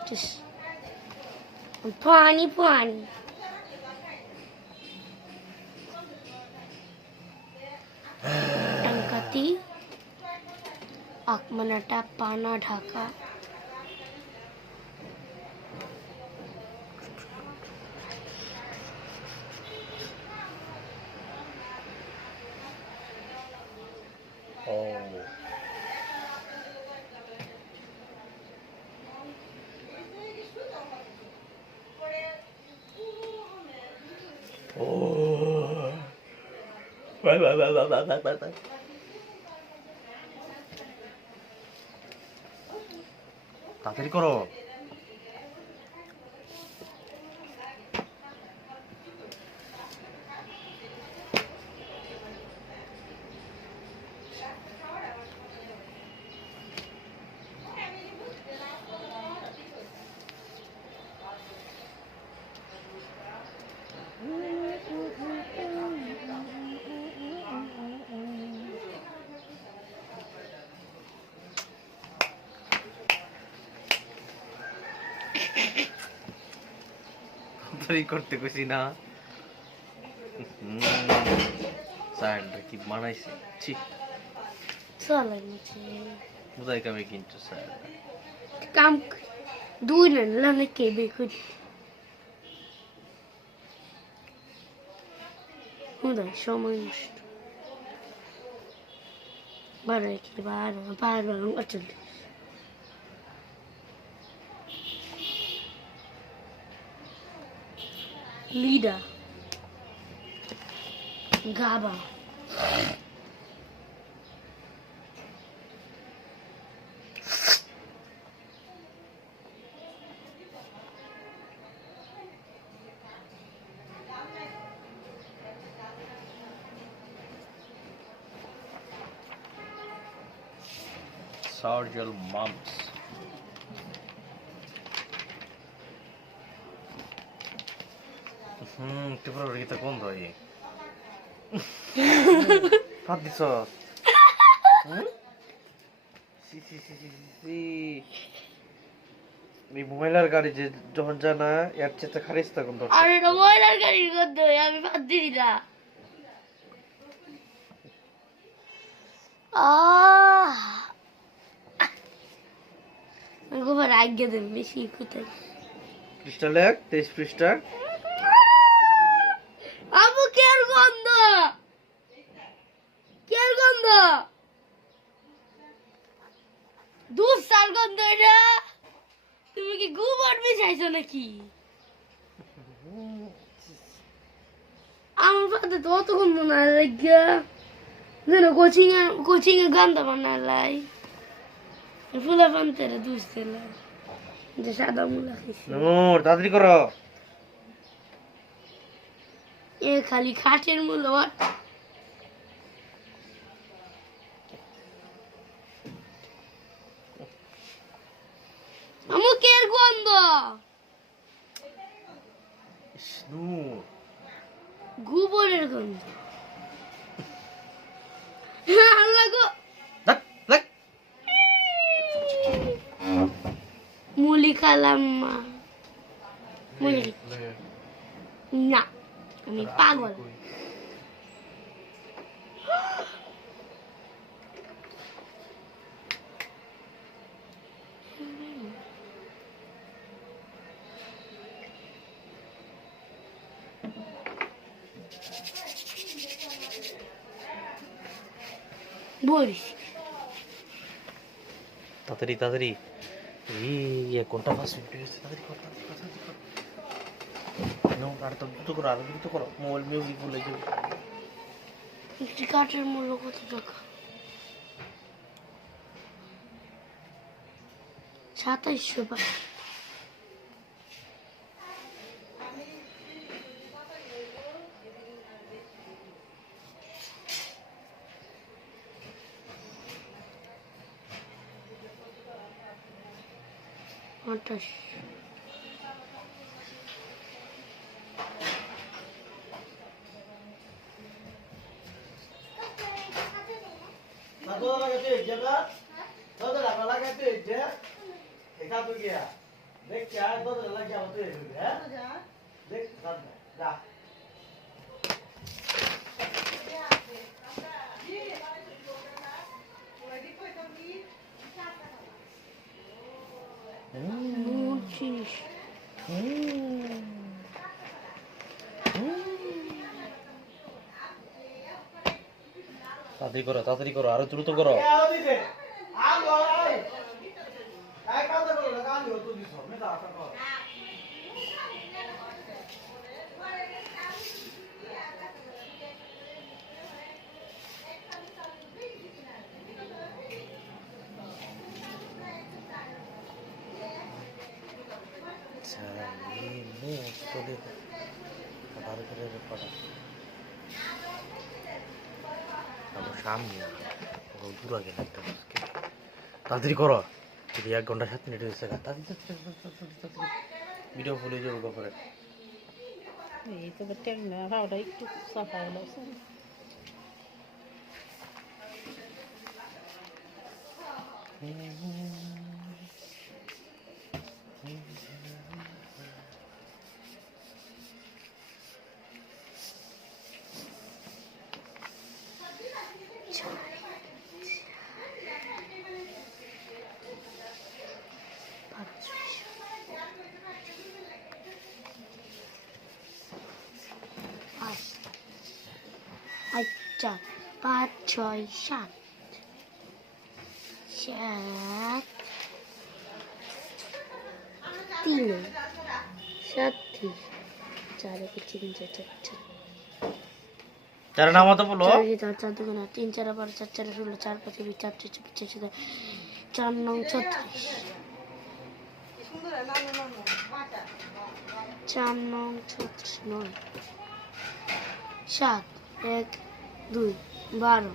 Just पानी पानी टंकती आकमनाटा पाना ढाका তাড়াতাড়ি করো। তাড়াতাড়ি করতে কইছি না। স্যারটা কি বানাইছে, ছি चला मुझे বুঝাই কামে কিন্তু স্যার। काम दूर न लाने के भी खुद उधर समय नष्ट बारह के बारह अचल लीडा गाबा Sergeal mumps. টিপরা রেখে কোন ধরে হাত দিছ সি সি সি সি সি এই মোবাইলের গাড়ি যে যখন জানা এর চেয়ে খারিজ তখন ধর अरे तो मोबाइल गाड़ी को दो यार मैं बात दी ना मेरे को पर आगे दे बेशी कुछ পৃষ্ঠা লেখ 23 পৃষ্ঠা আমু কের গন্ধ দুধ সার গন্ধ এটা তুমি কি গোবর মিশাইছো নাকি আমার পাতে তো অত গন্ধ না লাগিয়া যেন কোচিং এ গন্ধ বানালাই ফুলা পান্তেরে দুধ দিলাম যে সাদা মুলা খাইছি নূর তাড়াতাড়ি করো এ খালি খাটের মূল্য মুখের গন্ধ নূর গোবরের গন্ধ আল্লাহ গো দেখ দেখ মুলি খালাম মুলি না আমি পাগল বলিস তাড়াতাড়ি তাড়াতাড়ি এই কোনটা ফার্স্ট মিনিট হয়েছে তাড়াতাড়ি কর তাড়াতাড়ি কর নো আর তো দ্রুত করো মোবাইল মিউজিক ভুলে যাবে একটি কাঠের মূল্য কত টাকা 2700 টাকা 28 Satu lagi tu je kan? Satu lagi tu je. Kita tu kia. Dek kia, satu lagi apa tu je? Dek, satu. Dah. পঁচিশ তাড়াতাড়ি করো আরো দ্রুত করো। Kia apa tu? Alu ay. Ay kau tu kalau nak alu tu di sana, minta apa kau? তাড়াতাড়ি করো, 1 ঘন্টা 7 minute হয়েছে। ভিডিও ফুলে যাবো করে। এই তো টেন না হাওড়া একটু সাফা হলো আচ্ছা 5 6 7 7 3 7 4 3 4 যারা নাম তো বলো। 4 2 3 4 12 4 4 16 4 5 20 4 4 4 9 36 4 9 36 7 1 2 12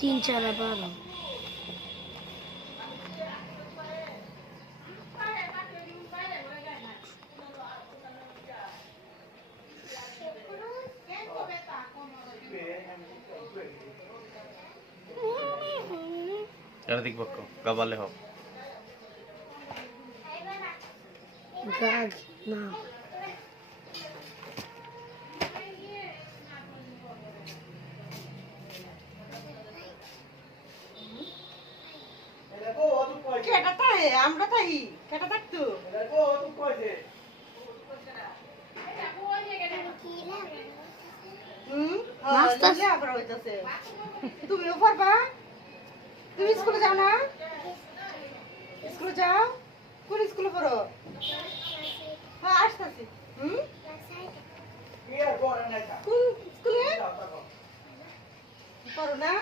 3 4 12 যারা দেখবো গাবালে হোক। গাগ না কেটা তাই আমরা তাই কেটা থাকতো মাস্টার আবার হইতাছে তুমিও পারবা তুমি স্কুলে যাও না স্কুলে যাও কোন স্কুলে পড়ো হ্যাঁ আসতেছি কোন স্কুলে পড়ো না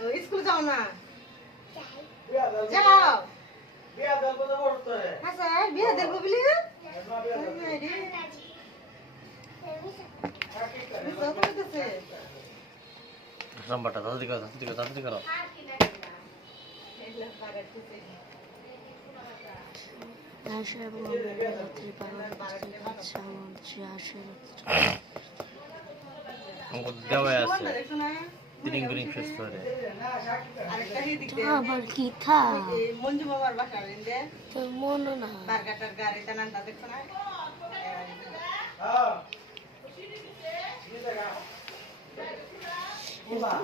ও, স্কুলে যাও না যাও হ্যাঁ স্যার বিয়ে দেখবো বলি নাম্বারটা তাড়াতাড়ি করো, তাড়াতাড়ি করো, তাড়াতাড়ি করো। আশা এবং রাত্রি 12 অঙ্ক দেওয়া আছে, তিরিং বিরিং শেষ করে। আবার কি থা মঞ্জু মামার বাসা রেন্দে তোর মনে না বারগাটার গাড়ি টানানটা দেখছো না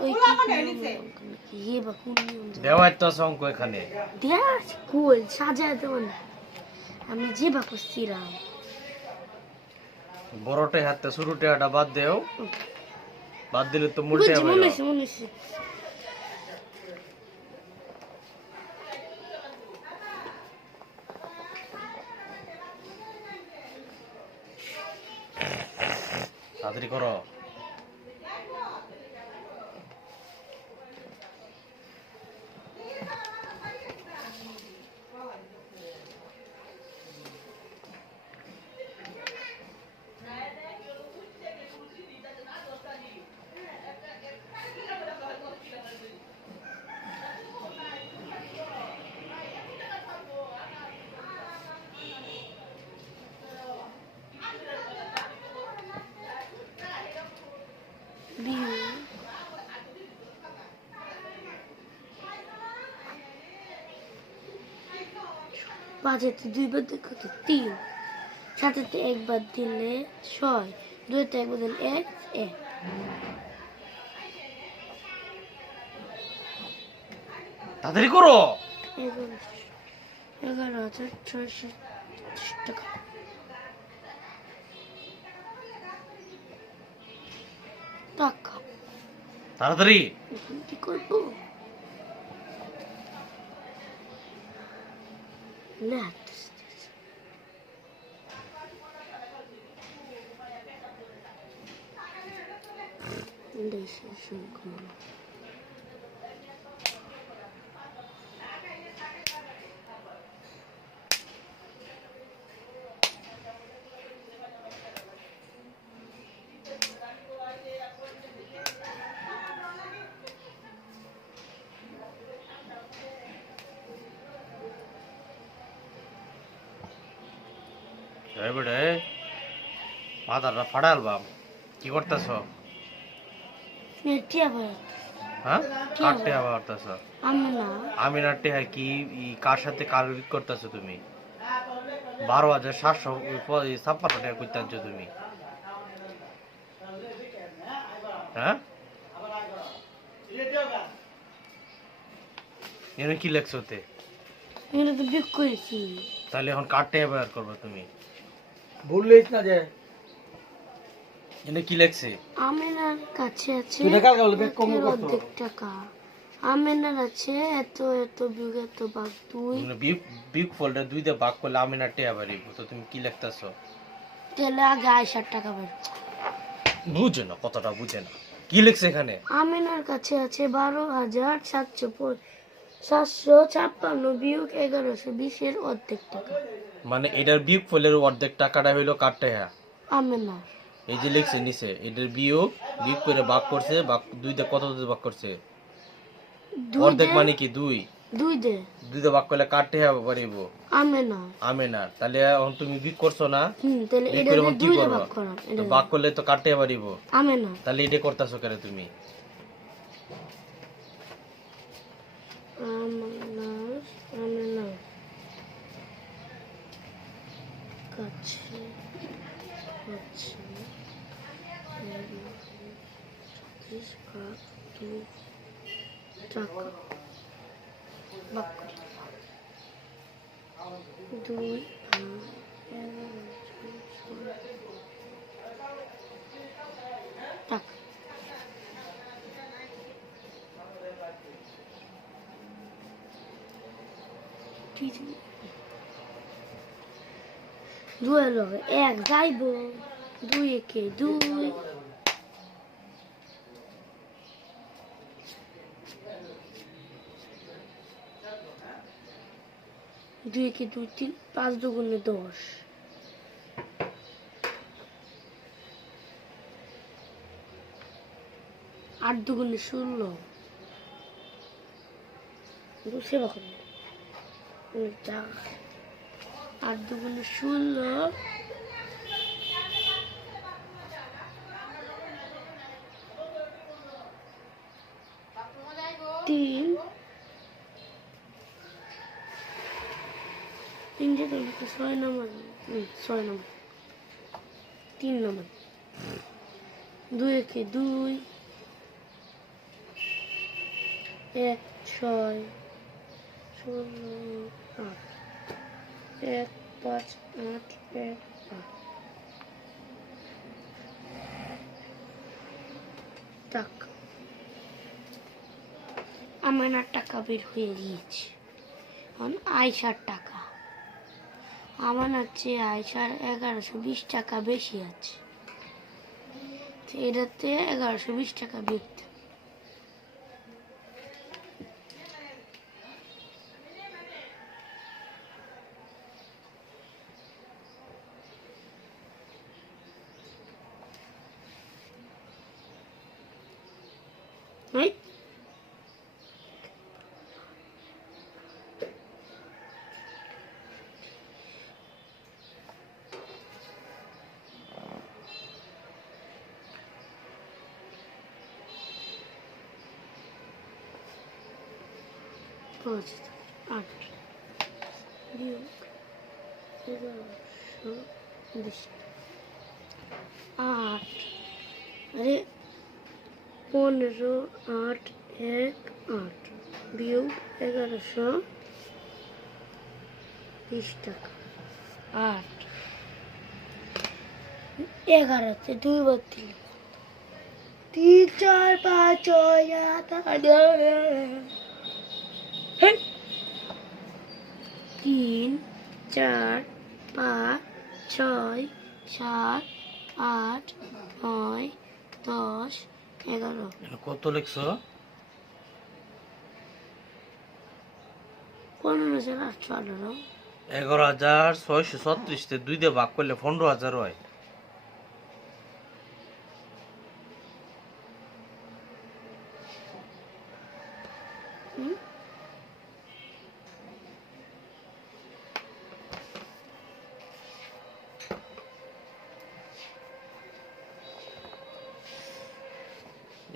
ওই ওলা মানে নিচে কি বা কোন নিয়ম জানি? দেওয়া তো আছে অঙ্ক এখানে। দেখ কই সাজায় দেব না আমি যে বা করছিলাম বড়টে হাতে শুরুটে আটা বাদ দেও, বাদ দিলে তো মুলটে বুঝছি হবে। মনে হচ্ছে মনে হচ্ছে তাড়াতাড়ি করো। 5 হাতে 2 বাদ দিলে কত 3, 7 হাতে 1 বাদ দিলে 6, 2 হাতে 1 বাদ দিলে 1, 1। তাড়াতাড়ি করো। 11,630 টাকা। টাকা তাড়াতাড়ি। এখন কি করবো? লেট দেশে শুরু। বেড়ে মাথাটা ফাটাল বাপ, কি করতেছ? টিয়া ভাই হ্যাঁ, কাটতে আবার করতেছ? আমি না, আমি না টেহা কি কার সাথে কার করতেছো তুমি? 12,756 টাকা করতেছ তুমি, হ্যাঁ? এনে কি লেখছো তে? এটা তো বিক করেছি। তাহলে এখন কার টেহা ব্যবহার করবে তুমি? ভুললিস না যে এনে কি লেখছে? আমেনার কাছে আছে তুই টাকা বলে বেক কম করতো। অর্ধেক টাকা। আমেনার আছে এত এত বিঘ এত ভাগ 2। বিগ ফোল্ডার 2 দিয়ে ভাগ করলে আমি না টেহা বাড়িব, তো তুমি কি লিখতেছো? তাহলে আগে 60 টাকা বের। বুঝে না, কতটা বুঝে না। কি লিখছে এখানে? আমেনার কাছে আছে 12,756 বিয়োগ 1120 এর অর্ধেক টাকা। মানে এটার বিগ ফলের অর্ধেক টাকাটা হইলো কার টেহা। আমেনার এই যে লিখছে নিচে, এটার বিয়োগ বিয়োগ করে ভাগ করছে, ভাগ 2 দিয়ে কত দিয়ে ভাগ করছে? অর্ধেক মানে কি 2? 2 দে 2 দিয়ে ভাগ করলে কার টেহা বাড়িব? আমেনা। আমেনা। তাহলে এখন তুমি বিগ করছো না? তাহলে বিগ এটা করে দিয়ে এখন কি 2 দিয়ে করবা? ভাগ করাম। তো ভাগ করলে তো কার টেহা বাড়িব। আমেনা। তাহলে এটা করতেছো কেন তুমি? আমেনার আমেনার কাছে আছে 30 ভাগ 2 টাকা। ভাগ করি 2 টাকা। কি জানি? 2 এর লগে 1 যাইব, 2 একে 2। দুই একে 2 3, 5 দুগুণে 10, 8 দুগুণে 16। সেবা করুন 8 দুগুণে 16, 3 3 যে 6 নম্বর, 6 নম্বর 3 নম্বর। 2 একে 2, 1 6 16 8, 1 5 8 1 8 টাকা। আমার না টাকা বের হয়ে গিয়েছে। এখন আয়সার টাকা আমার আছে, আয়সার 1120 টাকা বেশি আছে। এটাতে 1120 টাকা বিকতে। Right? Pause. 8 বিয়োগ 1120 8 আরে 15 8 1 8 বিয়োগ 1120 টাকা 8 11তে 2 বার দিলে 3 4 5 6 7 8 3 4 5 6 7 8 9 10 11 কত লিখছো? 15,818 11,636 তে 2 দিয়ে ভাগ করলে 15,000 হয়।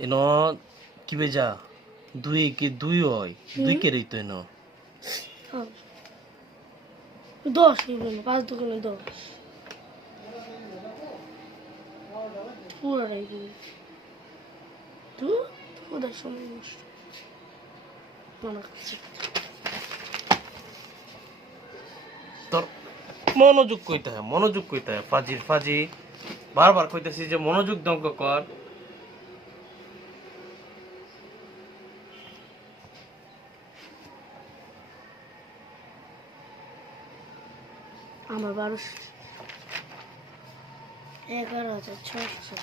এনো কি বেজা 2 কি 2 হয় 2 কে রইতো এনো 10 হইবে না 5 দোকানে 10 পুরোটাই দিবি তো ওদের সময় নষ্ট মনে করছি তোর মনোযোগ কইতে হয় ফাজির ফাজি বারবার কইতেছি যে মনোযোগ দঙ্ক কর। আমার 11,600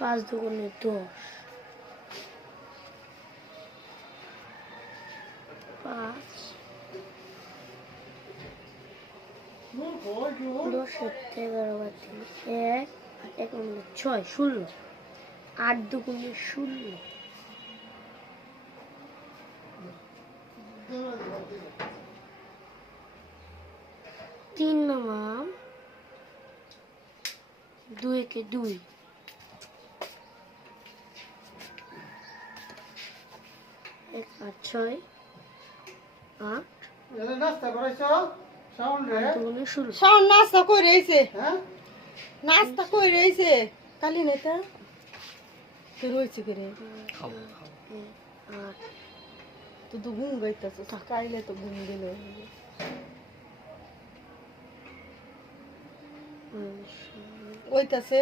5 দোকানে 10 5 10 11 বার 1 1 6 16 8 দোকানে 16 3 নামাম 2 কে 2 1 8 6 8 এলে নাস্তা করাইছো সাউন্ড রে? দোকানে 16 শাওন নাস্তা কই রইছে, হ্যাঁ নাস্তা কই রইছে কালি নেতা তো রইছে করে খাও 8 তো তো ঘুম গাইতাছ কাইলে তো ঘুম দিল ওইতাছে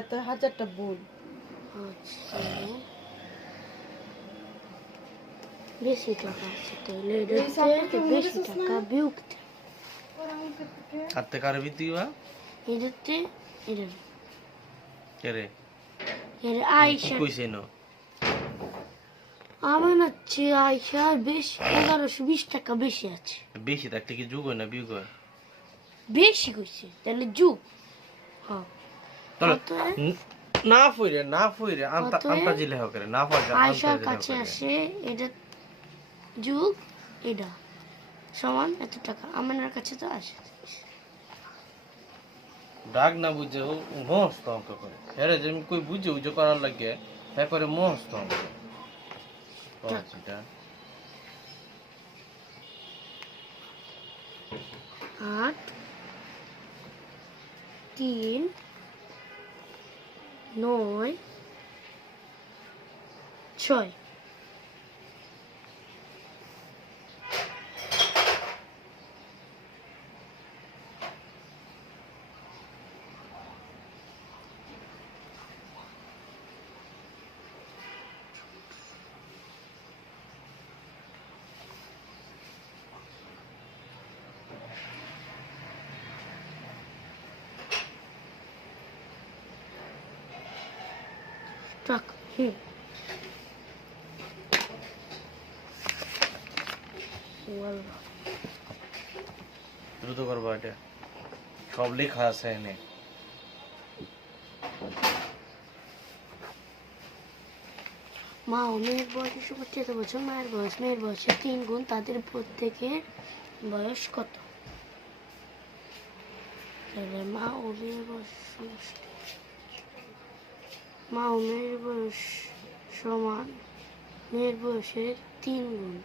এত হাজারটা ভুল বেশি টাকা আছে তাইলে এটাতে বেশি টাকা বিয়োগ কাটতে কারে বিদিবা এটাতে এটা কেরে এর আইসা কইছে না আমার হচ্ছে আইসা বেশি 1120 টাকা বেশি আছে বেশি থাকতে কি যোগ হয় না বিয়োগ হয়? বেশি কইছে তাহলে যুগ হ্যাঁ তাহলে কত না ফইরে আন্তা কত? আন্তা জিলে করে না ফইরে আয়সার কাছে আসে এটা যুগ এটা সমান এত টাকা আমার কাছে তো আসে ডাক না বুঝে ও মস্ত অঙ্ক করে হেরে যে আমি কই বুঝে উজো করার লাগে হ্যাঁ করে মস্ত অঙ্ক এটা 8 3 9 6 টাকা ওয়াল্লাহ দ্রুত করবো এটা সব লেখা আছে এনে মা ও মেয়ের বয়স 75 বছর, মায়ের বয়স মেয়ের বয়সের 3 গুণ, তাদের প্রত্যেকের বয়স কত? তাহলে মা ও মেয়ের বয়স সমষ্টি। মা ও মেয়ের বয়স সমান মেয়ের বয়সের 3 গুণ।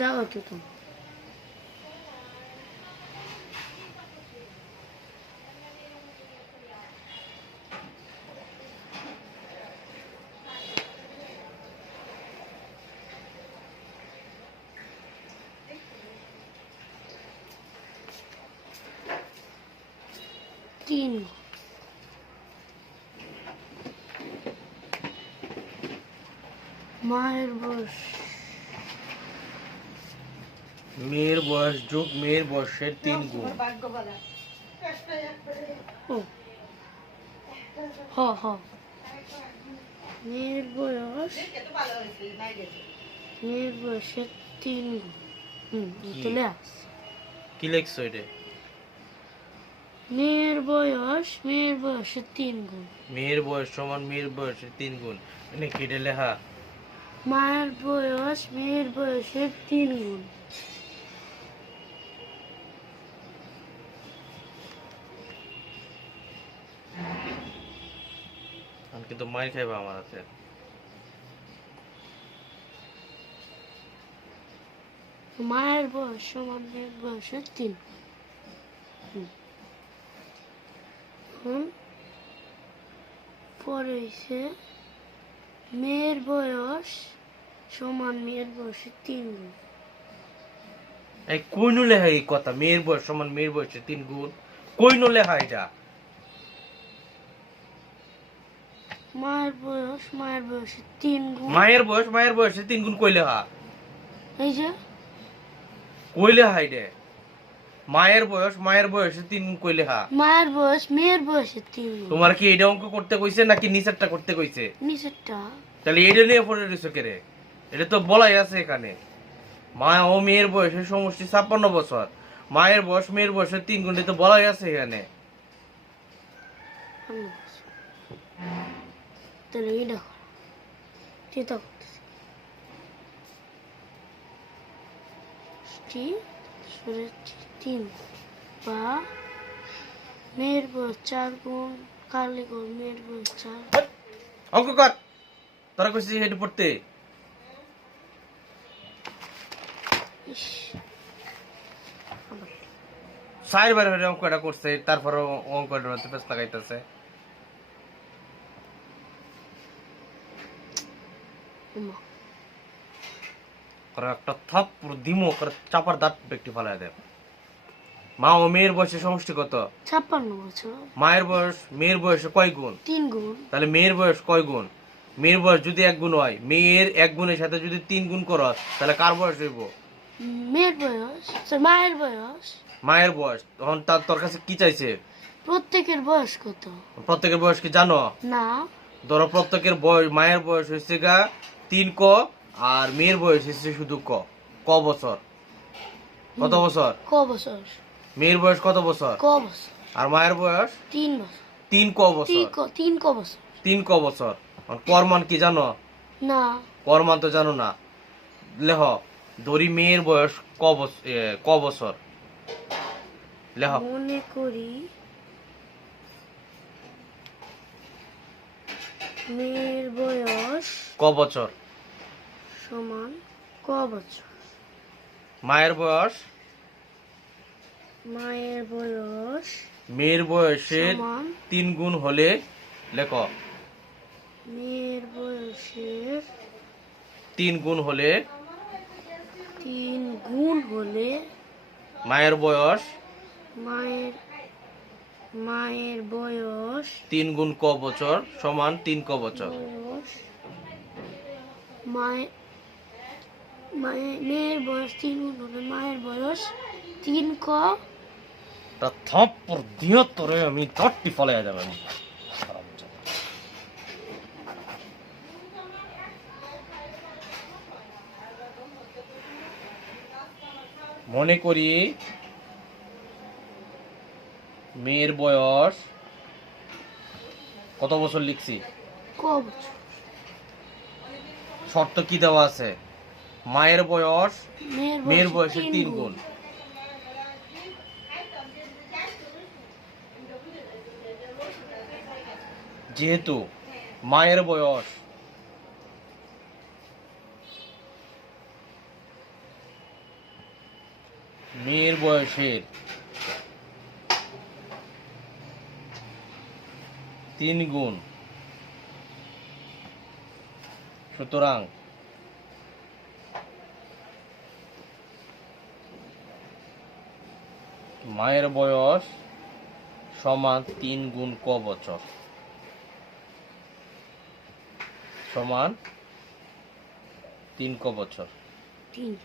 যাও একটু তুমি। তিন মায়ের বয়স মেয়ের বয়স যোগ মেয়ের বয়সের 3 গুণ। ভাগ্য বলা একটাই একবারে ও হ হ মেয়ের বয়স এত ভালো হয়েছে নাই গেছে মেয়ের বয়সের 3 গুণ। চলে আস। কি লিখছো এটা? মেয়ের বয়স মেয়ের বয়সের 3 গুণ। মেয়ের বয়স সমান মেয়ের বয়সের 3 গুণ, মানে কি এটা লেখা? মায়ের বয়স মেয়ের বয়সের 3 গুণ। আমি কিন্তু মাইর খাইবা আমার হাতে। মায়ের বয়স সমান মেয়ের বয়সের 3 গুণ। পরে হইছে মেয়ের বয়স সমান মেয়ের বয়সের 3 গুণ। এই কইনো লেখা এই কথা, মেয়ের বয়স সমান মেয়ের বয়সের 3 গুণ? কইনো লেখা এটা? মায়ের বয়স মায়ের বয়সের 3 গুণ। মায়ের বয়সের 3 গুণ কই লেখা? এই যে কই লেখা এটা? মায়ের বয়সের 3 গুণ কই লেখা? মায়ের বয়স মেয়ের বয়সের 3 গুণ। তোমার কি এটা অঙ্ক করতে কইছে নাকি নিচেরটা করতে কইছে? নিচেরটা তাহলে এটা নিয়ে পড়ে রইছো কে রে? এটা তো বলাই আছে এখানে। মা ও মেয়ের বয়সের সমষ্টি 56 বছর, মায়ের বয়স মেয়ের বয়সের 3 গুণ, এটা তো বলাই আছে এখানে। তাহলে এটা চিন্তা করতেছি 3 বা মেয়ের বয়স 4 গুণ কালি গুণ মেয়ের বয়স 4। অঙ্ক কর, তোরা কইছিস এটা পড়তে। ইস, আবার 4 বার হয়ে অঙ্কটা করছে, তারপরে অঙ্কটার মধ্যে পেছ লাগাইতেছে। উমা, করে একটা থাপ্পড় দিমো, করে চাপার দাঁত ব্যক্তি ফালায় দেব। মা ও মেয়ের বয়সের সমষ্টি কত? 56 বছর। মায়ের বয়স মেয়ের বয়সে কয় গুণ? 3 গুণ। তাহলে মেয়ের বয়স কয় গুণ? মেয়ের বয়স যদি 1 গুণ হয়, মেয়ের 1 গুণের সাথে যদি 3 গুণ করো, তাহলে কার বয়স হইব? মেয়ের বয়স মায়ের বয়স। মায়ের বয়স। তখন তোর কাছে কি চাইছে? প্রত্যেকের বয়স কত? প্রত্যেকের বয়স কি জানো? না। ধরো প্রত্যেকের বয়স, মায়ের বয়স হচ্ছে গা 3 ক, আর মেয়ের বয়স হচ্ছে শুধু ক। ক বছর? কত বছর? ক বছর? মেয়ের বয়স কত বছর? ক বছর? আর মায়ের বয়স 3 বছর। 3 ক বছর। 3 ক বছর? 3 ক বছর। কর্মান কি জানো? না। কর্মান তো জানো না। লেহ, ধরি মেয়ের বয়স ক বছর? লেহ। মনে করি মেয়ের বয়স ক বছর? সমান ক বছর? মায়ের বয়স মায়ের বয়স মেয়ের বয়সের সমান 3 গুণ হলে লেখ। মেয়ের বয়সের 3 গুণ হলে 3 গুণ হলে মায়ের বয়স মায়ের বয়স 3 গুণ ক বছর সমান 3 ক বছর। বয়স মেয়ের বয়স 3 গুণ হলে মায়ের বয়স 3 ক তা থাপ্পড় দিয়ে তোরে আমি চট্টি ফলাইয়া যাবেন। মনে করি মেয়ের বয়স কত বছর লিখছি? ক বছর? শর্ত কি দেওয়া আছে? মায়ের বয়স মেয়ের বয়সের 3 গুণ। যেহেতু মায়ের বয়স মেয়ের বয়সের 3 গুণ, সুতরাং মায়ের বয়স সমান 3 গুণ ক বছর সমান 3 ক বছর। 3।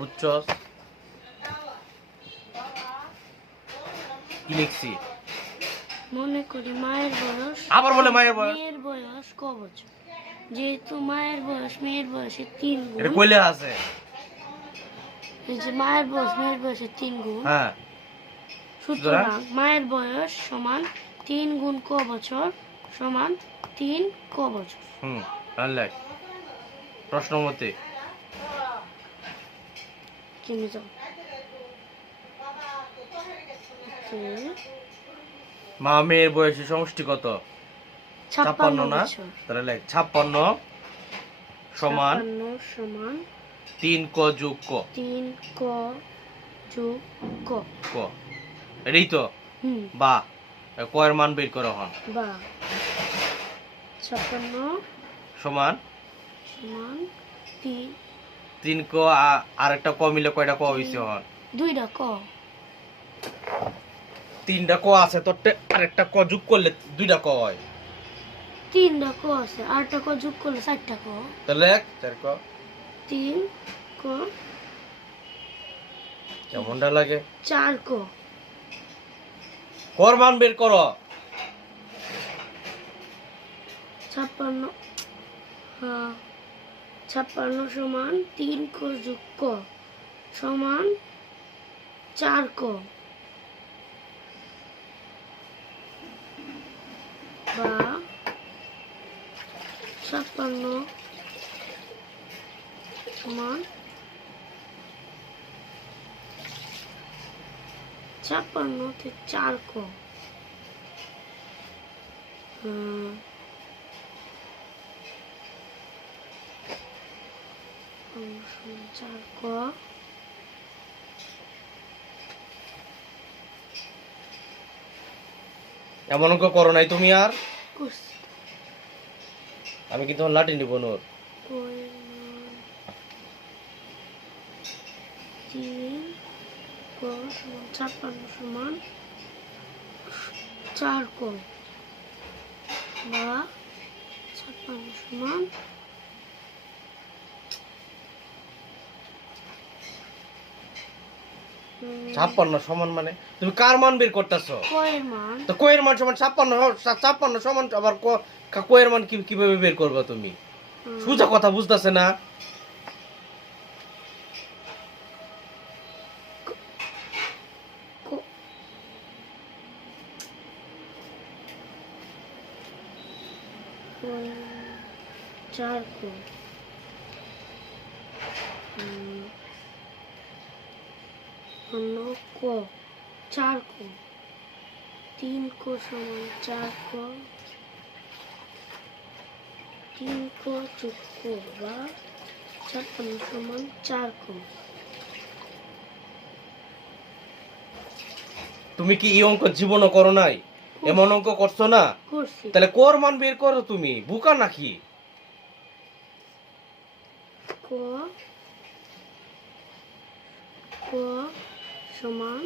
বুঝছস কি লিখছি? মনে করি মায়ের বয়স, আবার বলে মায়ের বয়স, মেয়ের বয়স ক বছর? যেহেতু মায়ের বয়স মেয়ের বয়সের 3 এটা গুণ, কইলে আছে। এই যে মায়ের বয়স মেয়ের বয়সের 3 গুণ, হ্যাঁ, সুতরাং মায়ের বয়স সমান 3 গুণ ক বছর সমান 3 ক বছর। তাহলে প্রশ্ন মতে কিনে যাও। মা মেয়ের বয়সের সমষ্টি কত? 56 না? বছর। তাহলে লেখ 56 সমান 56 সমান 3 ক যোগ ক 3 ক যোগ ক। ক এটাই তো। বা ক এর মান বের করো হন। বা 56 সমান সমান 3 ক আর একটা ক মিলে কয়টা ক হইছে হন? 2টা ক। 3টা ক আছে তো আরেকটা ক যোগ করলে 2টা ক হয়। 3টা ক আছে, আরটা ক যোগ করলে 4টা ক। তাহলে 4 ক 3 ক কেমনটা লাগে? 4 ক। কর মান বের করো। 56 হ্যাঁ 56 সমান 3 ক যোগ ক সমান 4 ক। বা 56 সমান 56 কে 4 ক। 4 ক এমন অঙ্ক করো নাই তুমি আর? করছি। আমি কি তোমার লাঠি নিব নোর? 3 ক সমান 56 সমান 4 ক। বা 56 সমান 56 সমান মানে তুমি কার মান বের করতেছো? ক এর মান। তো ক এর মান সমান 56 সমান আবার ক এর মান কিভাবে বের করবে তুমি? সোজা কথা বুঝতাছে না? ক- 4 ক। অন্য ক 4 ক 3 ক সমান 4 ক 3 ক যোগ ক বা 56 সমান 4 ক। তুমি কি এই অঙ্ক জীবনও করো নাই? এমন অঙ্ক করছো না? করছি। তাহলে কোর মান বের করো। তুমি বুকা নাকি? ক ক সমান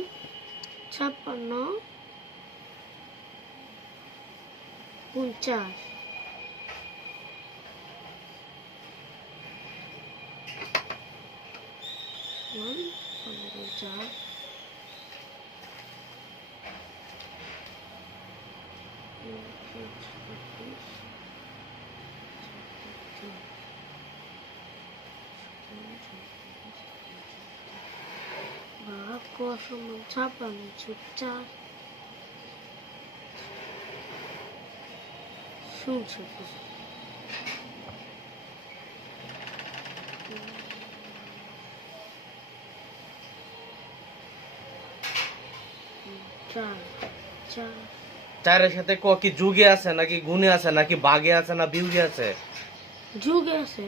56 গুণ 4 সমান 4 কসম ছাপানো চুপচাপ শুনছে চার চার চারের সাথে ক কি যুগে আছে নাকি গুণে আছে নাকি বাগে আছে না বিউগে আছে? যুগে আছে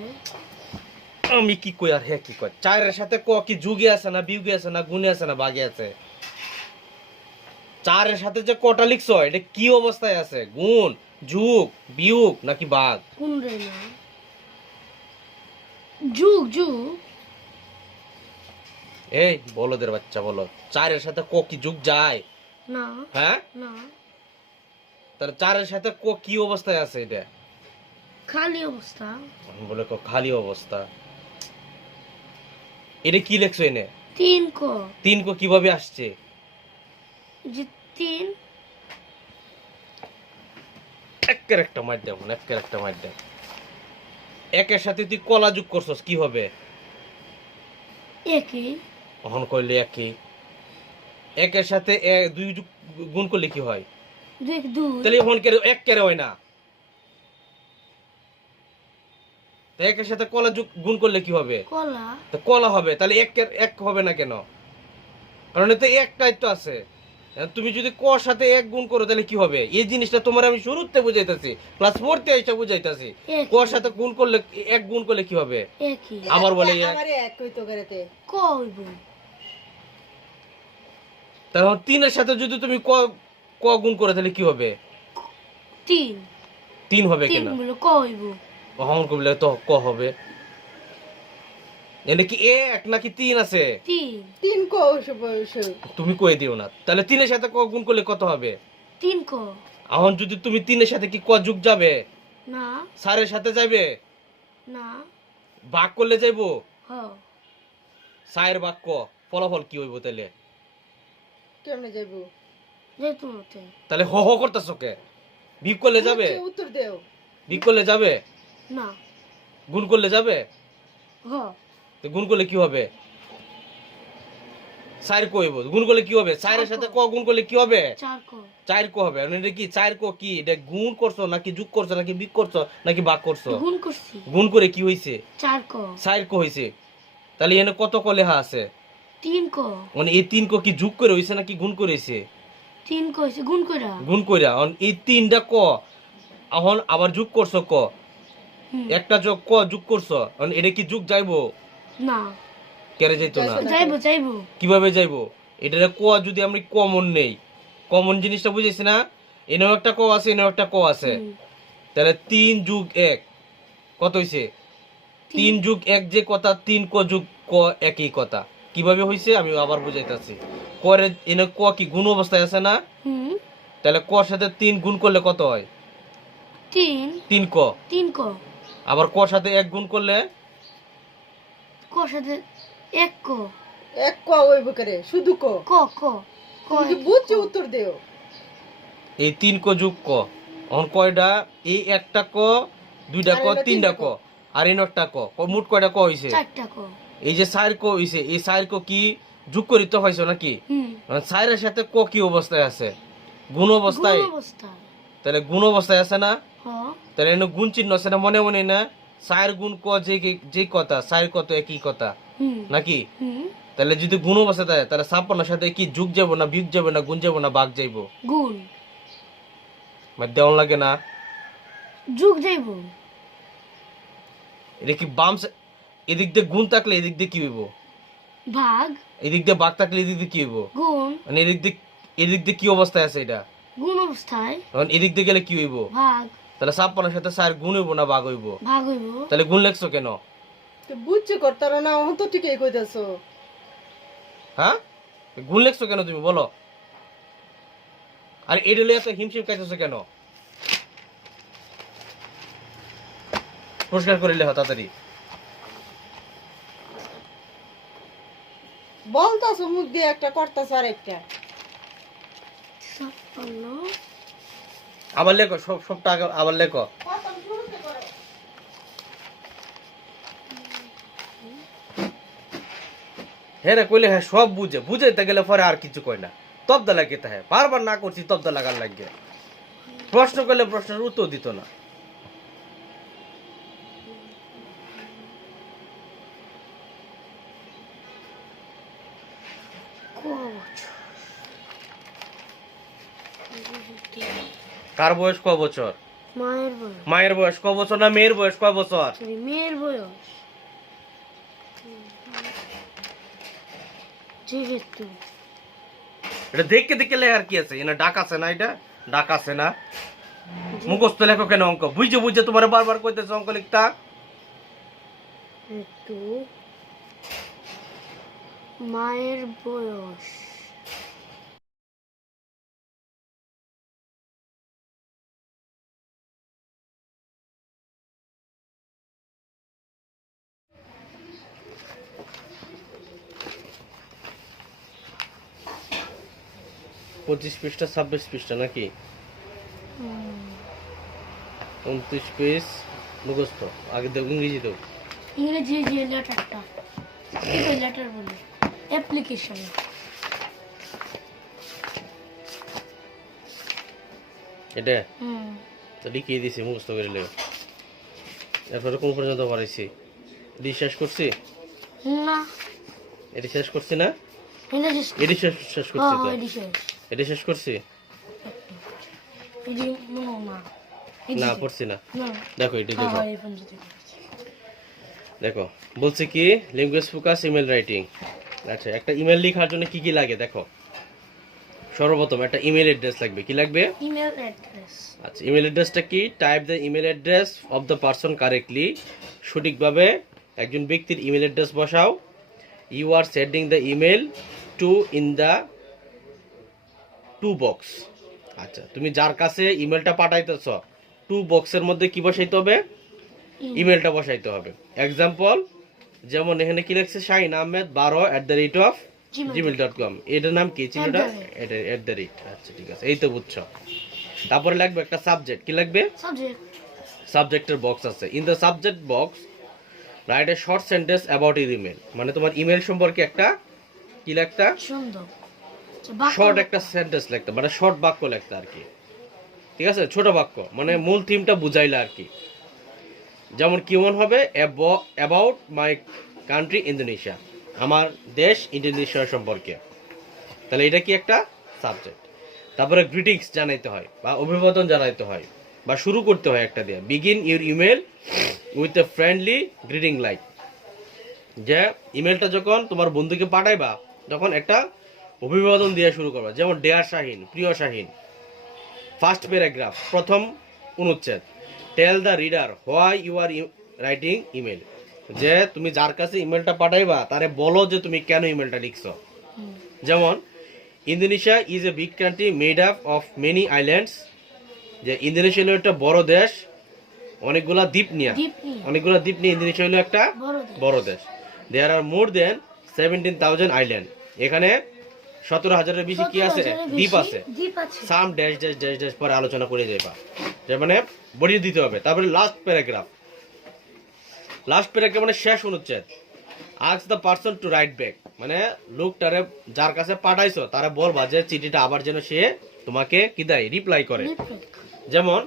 আমি কি কই আর হে কি কই? চারের সাথে ক কি যুগে আছে না বিউগে আছে না গুণে আছে না বাগে আছে? চারের সাথে যে কটা লিখছো এটা কি অবস্থায় আছে? গুণ, যুগ, বিয়োগ নাকি বাগ? কোন রে না যুগ যুগ এই বলদের বাচ্চা বলো, চারের সাথে ক কি যুগ যায়? না হ্যাঁ, না তাহলে চারের সাথে ক কি অবস্থায় আছে এটা? খালি অবস্থা আমি বলে ক খালি অবস্থা। এটা কি লেখছো এনে? 3 ক 3 ক কিভাবে আসছে? যে 3 একের একটা মার দেব, একের একটা মার দেব। একের সাথে তুই কলা যোগ করছস কি হবে? একই কখন কইলে একই। একের সাথে দুই যোগ গুণ করলে কি হয়? 2 2 তাহলে এখন এক কেরে হয় না। তো একের সাথে কলা যোগ গুণ করলে কি হবে? কলা তো কলা হবে, তাহলে এক হবে না কেন? কারণ এতে একটাই তো আছে। তুমি যদি ক সাথে এক গুণ করো তাহলে কি হবে? এই জিনিসটা তোমার আমি শুরুতে বুঝাইতাছি, ক্লাস 4 তে এসে বুঝাইতাছি। এক ক সাথে গুণ করলে এক গুণ করলে কি হবে? একই আবার বলে আমারে এক কইতো করেতে ক হইব তাহলে 3 এর সাথে যদি তুমি ক গুণ করে তাহলে কি হবে? 3 3 হবে 3 কেন? বলে ক হইব কখন করলে তো ক হবে। এনে কি এক নাকি 3 আছে? 3 তিন কৌশ বয়স তুমি কই দিও না। তাহলে 3 এর সাথে ক গুণ করলে কত হবে? 3 ক এখন যদি তুমি 3 এর সাথে কি ক যোগ যাবে? না 4 এর সাথে যাবে? না ভাগ করলে যাইবো? হ 4 এর ভাগ ক, ফলাফল কি হইব তাহলে? কেমনে যাইব? যেহেতু মতে তাহলে হ হ করতেছ কে? বিয়োগ করলে যাবে? উত্তর দেও। বিয়োগ করলে যাবে? না গুণ করলে যাবে? হ তো গুণ করলে কি হবে? 4 ক হইব। গুণ করলে কি হবে? 4 এর সাথে ক গুণ করলে কি হবে? 4 ক 4 ক হবে। মানে এটা কি 4 ক কি? এটা গুণ করছো নাকি যোগ করছো নাকি বিয়োগ করছো নাকি ভাগ করছো? গুণ করছি গুণ করে কি হইছে? 4 ক 4 ক হইছে। তাহলে এনে কত ক লেখা আছে? 3 ক মানে এই 3 ক কি যোগ করে হইছে নাকি গুণ করে হইছে? 3 ক হইছে গুণ কইরা গুণ কইরা। এই 3টা ক এখন আবার যোগ করছো ক, হুম, একটা যোগ ক যোগ করছো, এটা কি যোগ যাইবো? না কেরে যাইতো না। যাইবো যাইবো কিভাবে যাইবো? এটা ক যদি আমরা কমন নেই, কমন জিনিসটা বুঝেছি না? এনেও একটা ক আছে, এনেও একটা ক আছে। হুম, তাহলে 3 যোগ 1 কত হইছে? 3 যোগ 1 যে কথা, 3 ক যোগ ক একই কথা। কিভাবে হইছে আমি আবার বুঝাইতাছি। করে এনে ক কি গুণ অবস্থায় আছে না? হুম তাহলে কর সাথে 3 গুণ করলে কত হয়? 3 3 ক। 3 ক আবার কর সাথে 1 গুণ করলে ক সাথে 1 ক এক ক হইব করে শুধু ক। ক ক ক তুমি কি বুঝছো উত্তর দেও। এই 3 ক যোগ ক। এখন কয়টা? এই একটা ক, দুইটা ক, তিনটা ক, আর এই একটা ক। মোট কয়টা ক হইছে? 4টা ক এই যে 4 ক হইছে, এই 4 ক কি যোগ করিতে হইছে নাকি? হুম 4 এর সাথে ক কি অবস্থায় আছে? গুণ অবস্থায়। গুণ অবস্থা তাহলে গুণ অবস্থায় আছে না? হ তাহলে এনে গুণ চিহ্ন আছে না মনে মনে না? 4 গুণ ক যে কথা, 4 কত একই কথা হুম নাকি? হুম তাহলে যদি গুণ অবস্থায় থাকে তাহলে 56 সাথে কি যোগ যাবো না বিয়োগ যাবে না গুণ যাবো না ভাগ যাইবো? গুণ মানে দেওয়ান লাগে না? যুগ যাইবো এটা কি বাম এদিক দিয়ে গুণ থাকলে এদিক দিয়ে কি হইব? ভাগ এদিক দিয়ে ভাগ থাকলে এদিক দিয়ে কি হইব? গুণ মানে এদিক দিয়ে কি অবস্থায় আছে এটা? গুণ অবস্থায় এখন এদিক দিয়ে গেলে কি হইব? ভাগ তাহলে 56 সাথে 4 গুণ হইব না ভাগ হইব? ভাগ হইব তাহলে গুণ লেখছো কেন? তো বুঝছো করতার না অহন তো ঠিকই কইতাছো। হ্যাঁ, গুণ লেখছো কেন তুমি বলো? আর এটা লিয়ে এত হিমশিম খাইতেছো কেন? পরিষ্কার করে লেখো তাড়াতাড়ি। বলতাছো মুখ দিয়ে একটা করতাছো আর একটা। 56 আবার লেখো, সবটা আবার লেখো। প্রথম শুরুতে করো। হ্যাঁ রে কইলে হ্যাঁ সব বুঝাইতে গেলে পরে আর কিছু কয় না, তবদা লাগে তাহে বারবার না করছি তবদা লাগার লাগে। প্রশ্ন করলে প্রশ্নের উত্তর দিত না। কার বয়স ক বছর? মায়ের বয়স, মায়ের বয়স ক বছর না মেয়ের বয়স কয় বছর? সরি মেয়ের বয়স। যেহেতু এটা দেখে দেখে লেখার কি আছে? এনে ডাক আছে না? এটা ডাক আছে না? মুখস্থ লেখো কেন অঙ্ক? বুঝে বুঝে তোমার বারবার কইতেছে অঙ্ক লিখতা। একটু মায়ের বয়স পঁচিশ পৃষ্ঠা 26 পৃষ্ঠা নাকি 29 পেজ মুখস্থ। আগে দেব ইংরেজি দেব। ইংরেজি যে লেটারটা কি কই লেটার বলে অ্যাপ্লিকেশন। এটা তো লিখিয়ে দিছি মুখস্থ করে লেও। এরপরে কোন পর্যন্ত পড়াইছি? এটি শেষ করছি? না এটি শেষ করছি না? এটা শেষ এটি শেষ করছি তো। এডি শেষ এটি শেষ করছি এডি না না পড়ছি না। না দেখো এটি দেখো, এই পর্যন্ত দেখো বলছে কি ল্যাঙ্গুয়েজ ফোকাস ইমেল রাইটিং। আচ্ছা, একটা ইমেল লেখার জন্য কি কি লাগে দেখো। সর্বপ্রথম একটা ইমেল অ্যাড্রেস লাগবে। কি লাগবে? Email address. আচ্ছা, ইমেল অ্যাড্রেসটা কি? Type the email address of the person correctly. সঠিকভাবে একজন ব্যক্তির ইমেল অ্যাড্রেস বসাও। You are sending the email to in the to box. আচ্ছা, তুমি যার কাছে ইমেলটা পাঠাইতেছ টু বক্সের মধ্যে কি বসাইতে হবে? ইমেলটা বসাইতে হবে। এক্সাম্পল যেমন এখানে কি লিখছে শাহিন আহমেদ 12@gmail.com। এটার নাম কি ছিল? এটা @। আচ্ছা ঠিক আছে, এই তো বুঝছো। তারপরে লাগবে একটা সাবজেক্ট। কি লাগবে? সাবজেক্ট। সাবজেক্টের বক্স আছে। In the subject box write a short sentence about your email. মানে তোমার ইমেল সম্পর্কে একটা কি লিখতা? সুন্দর শর্ট একটা সেন্টেন্স লিখতা, মানে শর্ট বাক্য লিখতা আর কি। ঠিক আছে, ছোট বাক্য, মানে মূল থিমটা বুঝাইলা আর কি। যেমন কেমন হবে? অ্যাবাউট মাই কান্ট্রি ইন্দোনেশিয়া, আমার দেশ ইন্দোনেশিয়া সম্পর্কে। তাহলে এটা কি একটা সাবজেক্ট। তারপরে গ্রিটিংস জানাইতে হয় বা অভিবাদন জানাইতে হয় বা শুরু করতে হয় একটা দিয়ে। Begin your email with a friendly greeting like. যে ইমেলটা যখন তোমার বন্ধুকে পাঠাইবা তখন একটা অভিবাদন দিয়ে শুরু করবা। যেমন ডিয়ার শাহিন, প্রিয় শাহিন। ফার্স্ট প্যারাগ্রাফ, প্রথম অনুচ্ছেদ। Tell the reader why you are writing email. যে তুমি যার কাছে ইমেলটা পাঠাইবা তারে বলো যে তুমি কেন ইমেলটা লিখছো। যেমন Indonesia is a big country made up of many islands. যে ইন্দোনেশিয়া হলো একটা বড় দেশ, অনেকগুলা দ্বীপ নিয়ে ইন্দোনেশিয়া হলো একটা বড় দেশ। দেয়ার আর মোর দেন 17,000 আইল্যান্ড। এখানে 17,000-এর বেশি কি আছে? দ্বীপ আছে। সাম ড্যাশ ড্যাশ ড্যাশ ড্যাশ পরে আলোচনা করে যাইবা, যে মানে বড়িয়ে দিতে হবে। তারপরে লাস্ট প্যারাগ্রাফ মানে শেষ অনুচ্ছেদ। Ask the person to right back, মানে লোকটারে যার কাছে পাঠাইছো তারা বলবা যে চিঠিটা আবার যেন সে তোমাকে কি দেয়, রিপ্লাই করে। যেমন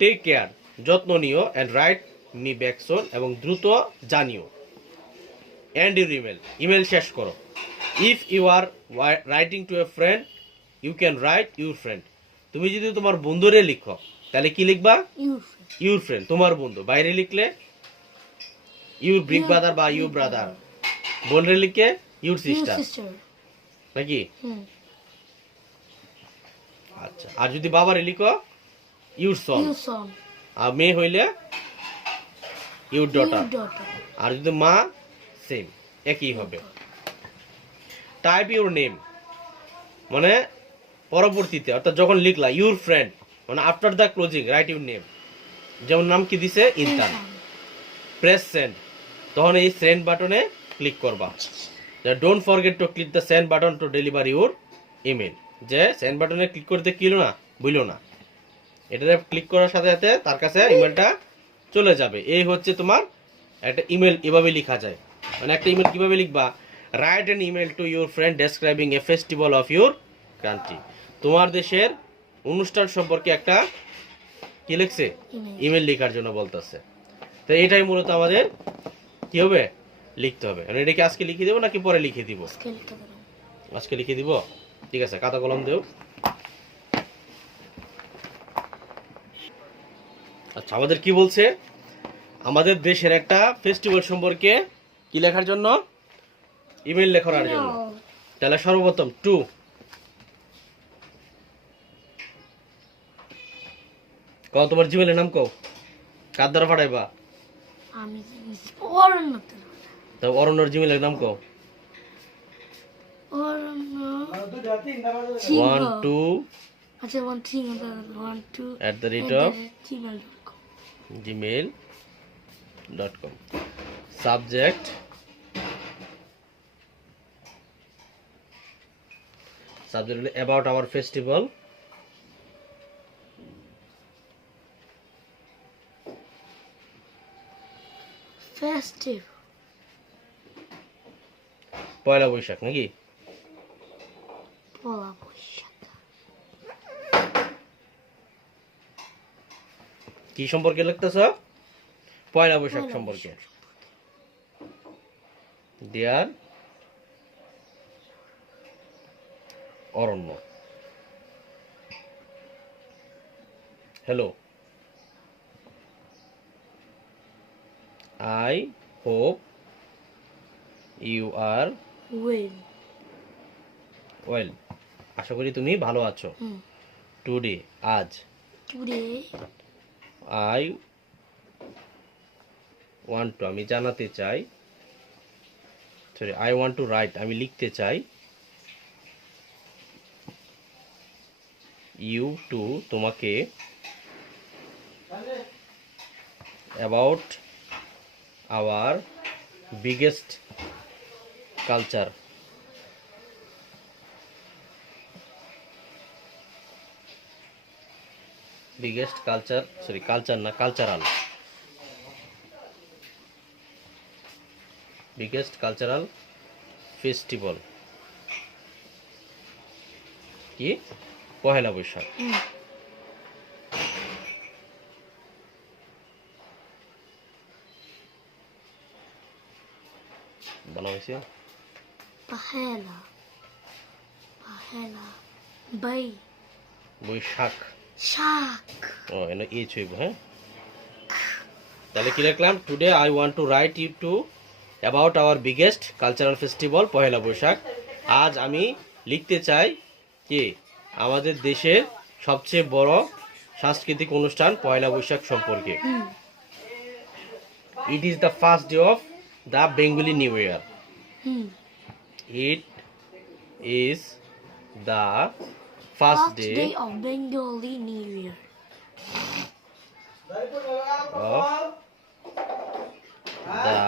টেক কেয়ার, যত্ন নিও, and write me back soon, এবং দ্রুত জানিও। এন্ড ইউর ইমেল শেষ করো। If you are writing to a friend you can write your friend. তুমি যদি তোমার বন্ধুরে লিখো তাহলে কি লিখবা? ইউর ফ্রেন্ড, তোমার বন্ধু। বাইরে লিখলে ইউর বিগ ব্রাদার বা ইউর ব্রাদার। বোনরে লিখে ইউর সিস্টার নাকি? আচ্ছা, আর যদি বাবারে লিখো ইউর সন। আর মেয়ে হইলে ইউর ডটার। আর যদি মা, সেম একই হবে। টাইপ ইউর নেম, মানে পরবর্তীতে, অর্থাৎ যখন লিখলা ইউর ফ্রেন্ড, মানে after the closing right your name. যেমন নাম কি দিছে? ইনসান। প্রেস সেন্ড, তখন এই সেন্ড বাটনে ক্লিক করবা। Don't forget to click the send button to deliver your email. যে সেন্ড বাটনে ক্লিক করতে কিলো না, বুঝলো না। এটাতে ক্লিক করার সাথে সাথে তার কাছে ইমেলটা চলে যাবে। এই হচ্ছে তোমার একটা ইমেল, এভাবে লেখা যায়। মানে একটা ইমেল কিভাবে লিখবা, write an email to your friend describing a festival of your country. তোমার দেশের অনুষ্ঠান সম্পর্কে একটা কি লিখছে, ইমেল লেখার জন্য বলতেছে। তো এটাই মূলত আমাদের কি হবে, লিখতে হবে। আমি এটাকে আজকে লিখে দেবো নাকি পরে লিখে দিব? আজকে লিখে দিব, ঠিক আছে, খাতা কলম দেও। আচ্ছা, আমাদের কি বলছে, আমাদের দেশের একটা ফেস্টিভ্যাল সম্পর্কে কি লেখার জন্য, ইমেল লেখার জন্য। তাহলে সর্বপ্রথম টু, কও তোমার জিমেলের নাম কও, কার দ্বারা পাঠাইবা? আমি অরণ্য তো অরণ্যর জিমেলের নাম কও। অরণ্য দুটা তিনটা বাজে সিংহ। 1 2 আচ্ছা 1 3 1 2 gmail.com। সাবজেক্ট হলো about our festival, festive Poila Boishakh নাকি? পয়লা বৈশাখ। কি সম্পর্কে লিখতেছ? পয়লা বৈশাখ সম্পর্কে। Dear Aranya, hello, I hope you are well. Well, আশা করি তুমি ভালো আছো। টুডে, আজ। টুডে আই ওয়ান্ট টু, আমি জানাতে চাই, sorry, I want to right, আমি লিখতে চাই, ইউ টু, তোমাকে, about our biggest culture, biggest culture, sorry culture না, কালচারাল, বিগেস্ট কালচারাল ফেস্টিভ্যাল, কি, পহেলা বৈশাখ। বানা হয়েছে পহেলা পহেলা বাই বৈশাখ। শাক। ও এনে এই ছইব, হ্যাঁ। তাহলে কি লিখলাম, today I want to write you to about our biggest cultural festival Pohela Boishakh. আজ আমি লিখতে চাই কি, আমাদের দেশের সবচেয়ে বড় সাংস্কৃতিক অনুষ্ঠান পয়লা বৈশাখ সম্পর্কে। It is the first day of the Bengali new year. It is the first day Day of Bengali New Year. of the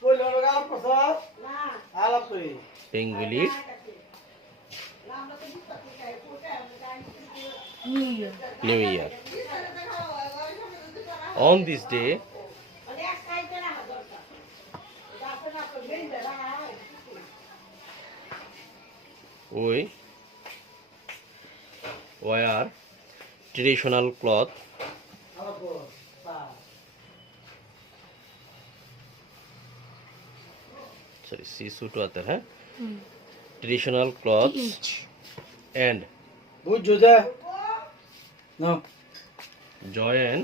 কইলো লাগাম পছন্দ আলাপ কই Bengali New Year. New Year. On this day, we wear traditional cloth, sorry, see suit आता है, traditional clothes TH. and বুঝছো যে না join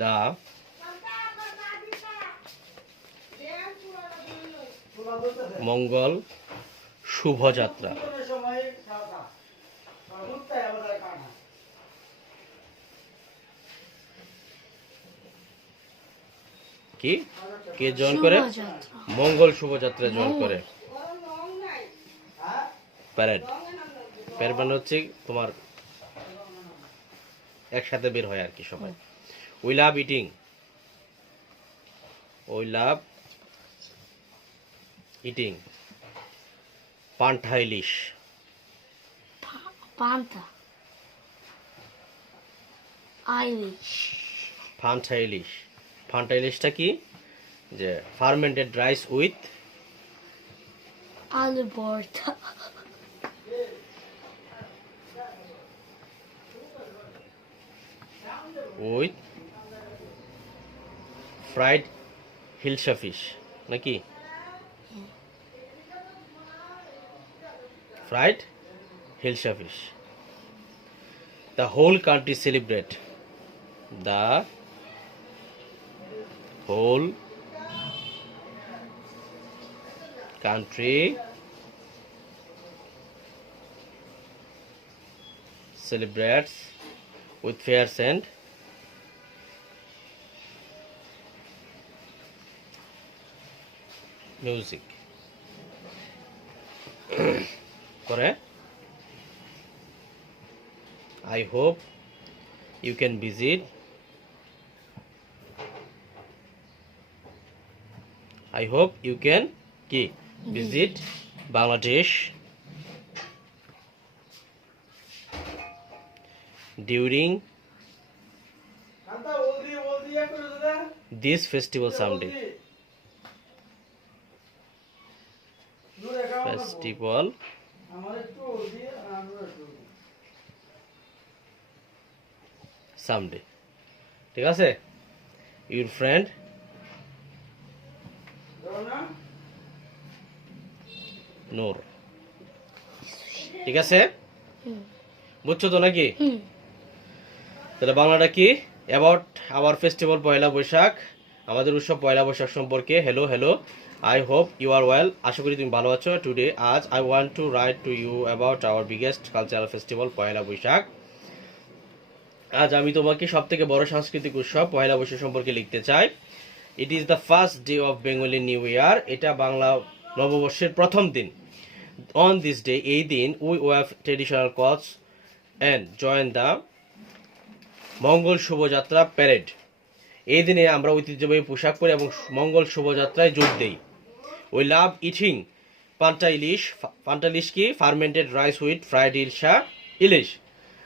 the মঙ্গল শুভযাত্রা। সময় সাদা মুত্তা আমাদের কানা কি কে জয়েন করে? শোভাযাত্রা। মঙ্গল শুভযাত্রা জয়েন করে। প্যারেড, প্যারেড মানে হচ্ছে তোমার একসাথে বের হয় আর কি সবাই। We love eating, we love eating panta ilish, panta ilish Fanta ilish. Fanta ইলিশটা কি? যে ফার্মেন্টেড রাইস উইথ আলু ভর্তা উইথ ফ্রাইড হিলসা ফিশ নাকি? Fried hilsa fish. The whole country celebrate. The whole country celebrates with fairs and music. Correct? I hope you can visit. I hope you can visit Bangladesh during কান্তা ওলদি এক করে দাদা this festival someday. দূরে গাও Festival আমার একটু ওলদি আর আমরা একটু someday. ঠিক আছে? Your friend দাও না Noor. ঠিক আছে? বুঝছো তো নাকি? তাহলে বাংলাটা কি? About our festival Poila Boishakh, আমাদের উৎসব পয়লা বৈশাখ সম্পর্কে। Hello, I hope you are well. আশা করি তুমি ভালো আছো। টুডে আজ I want to write to you about our biggest cultural festival Poila Boishakh. আজ আমি তোমাকে সব থেকে বড় সাংস্কৃতিক উৎসব পয়লা বৈশাখ সম্পর্কে লিখতে চাই। It is the first day of Bengali new year. এটা বাংলা নববর্ষের প্রথম দিন। অন দিস ডে, এই দিন, we wear traditional clothes and join the Mangal Shobhajatra parade. এই দিনে আমরা ঐতিহ্যবাহী পোশাক পরি এবং মঙ্গল শোভাযাত্রায় যোগ দেই। উই লাভ ইটিং পান্টা ইলিশ। পান্টা ইলিশ কি? ফার্মেন্টেড রাইস উইথ ফ্রাইড ইলিশ।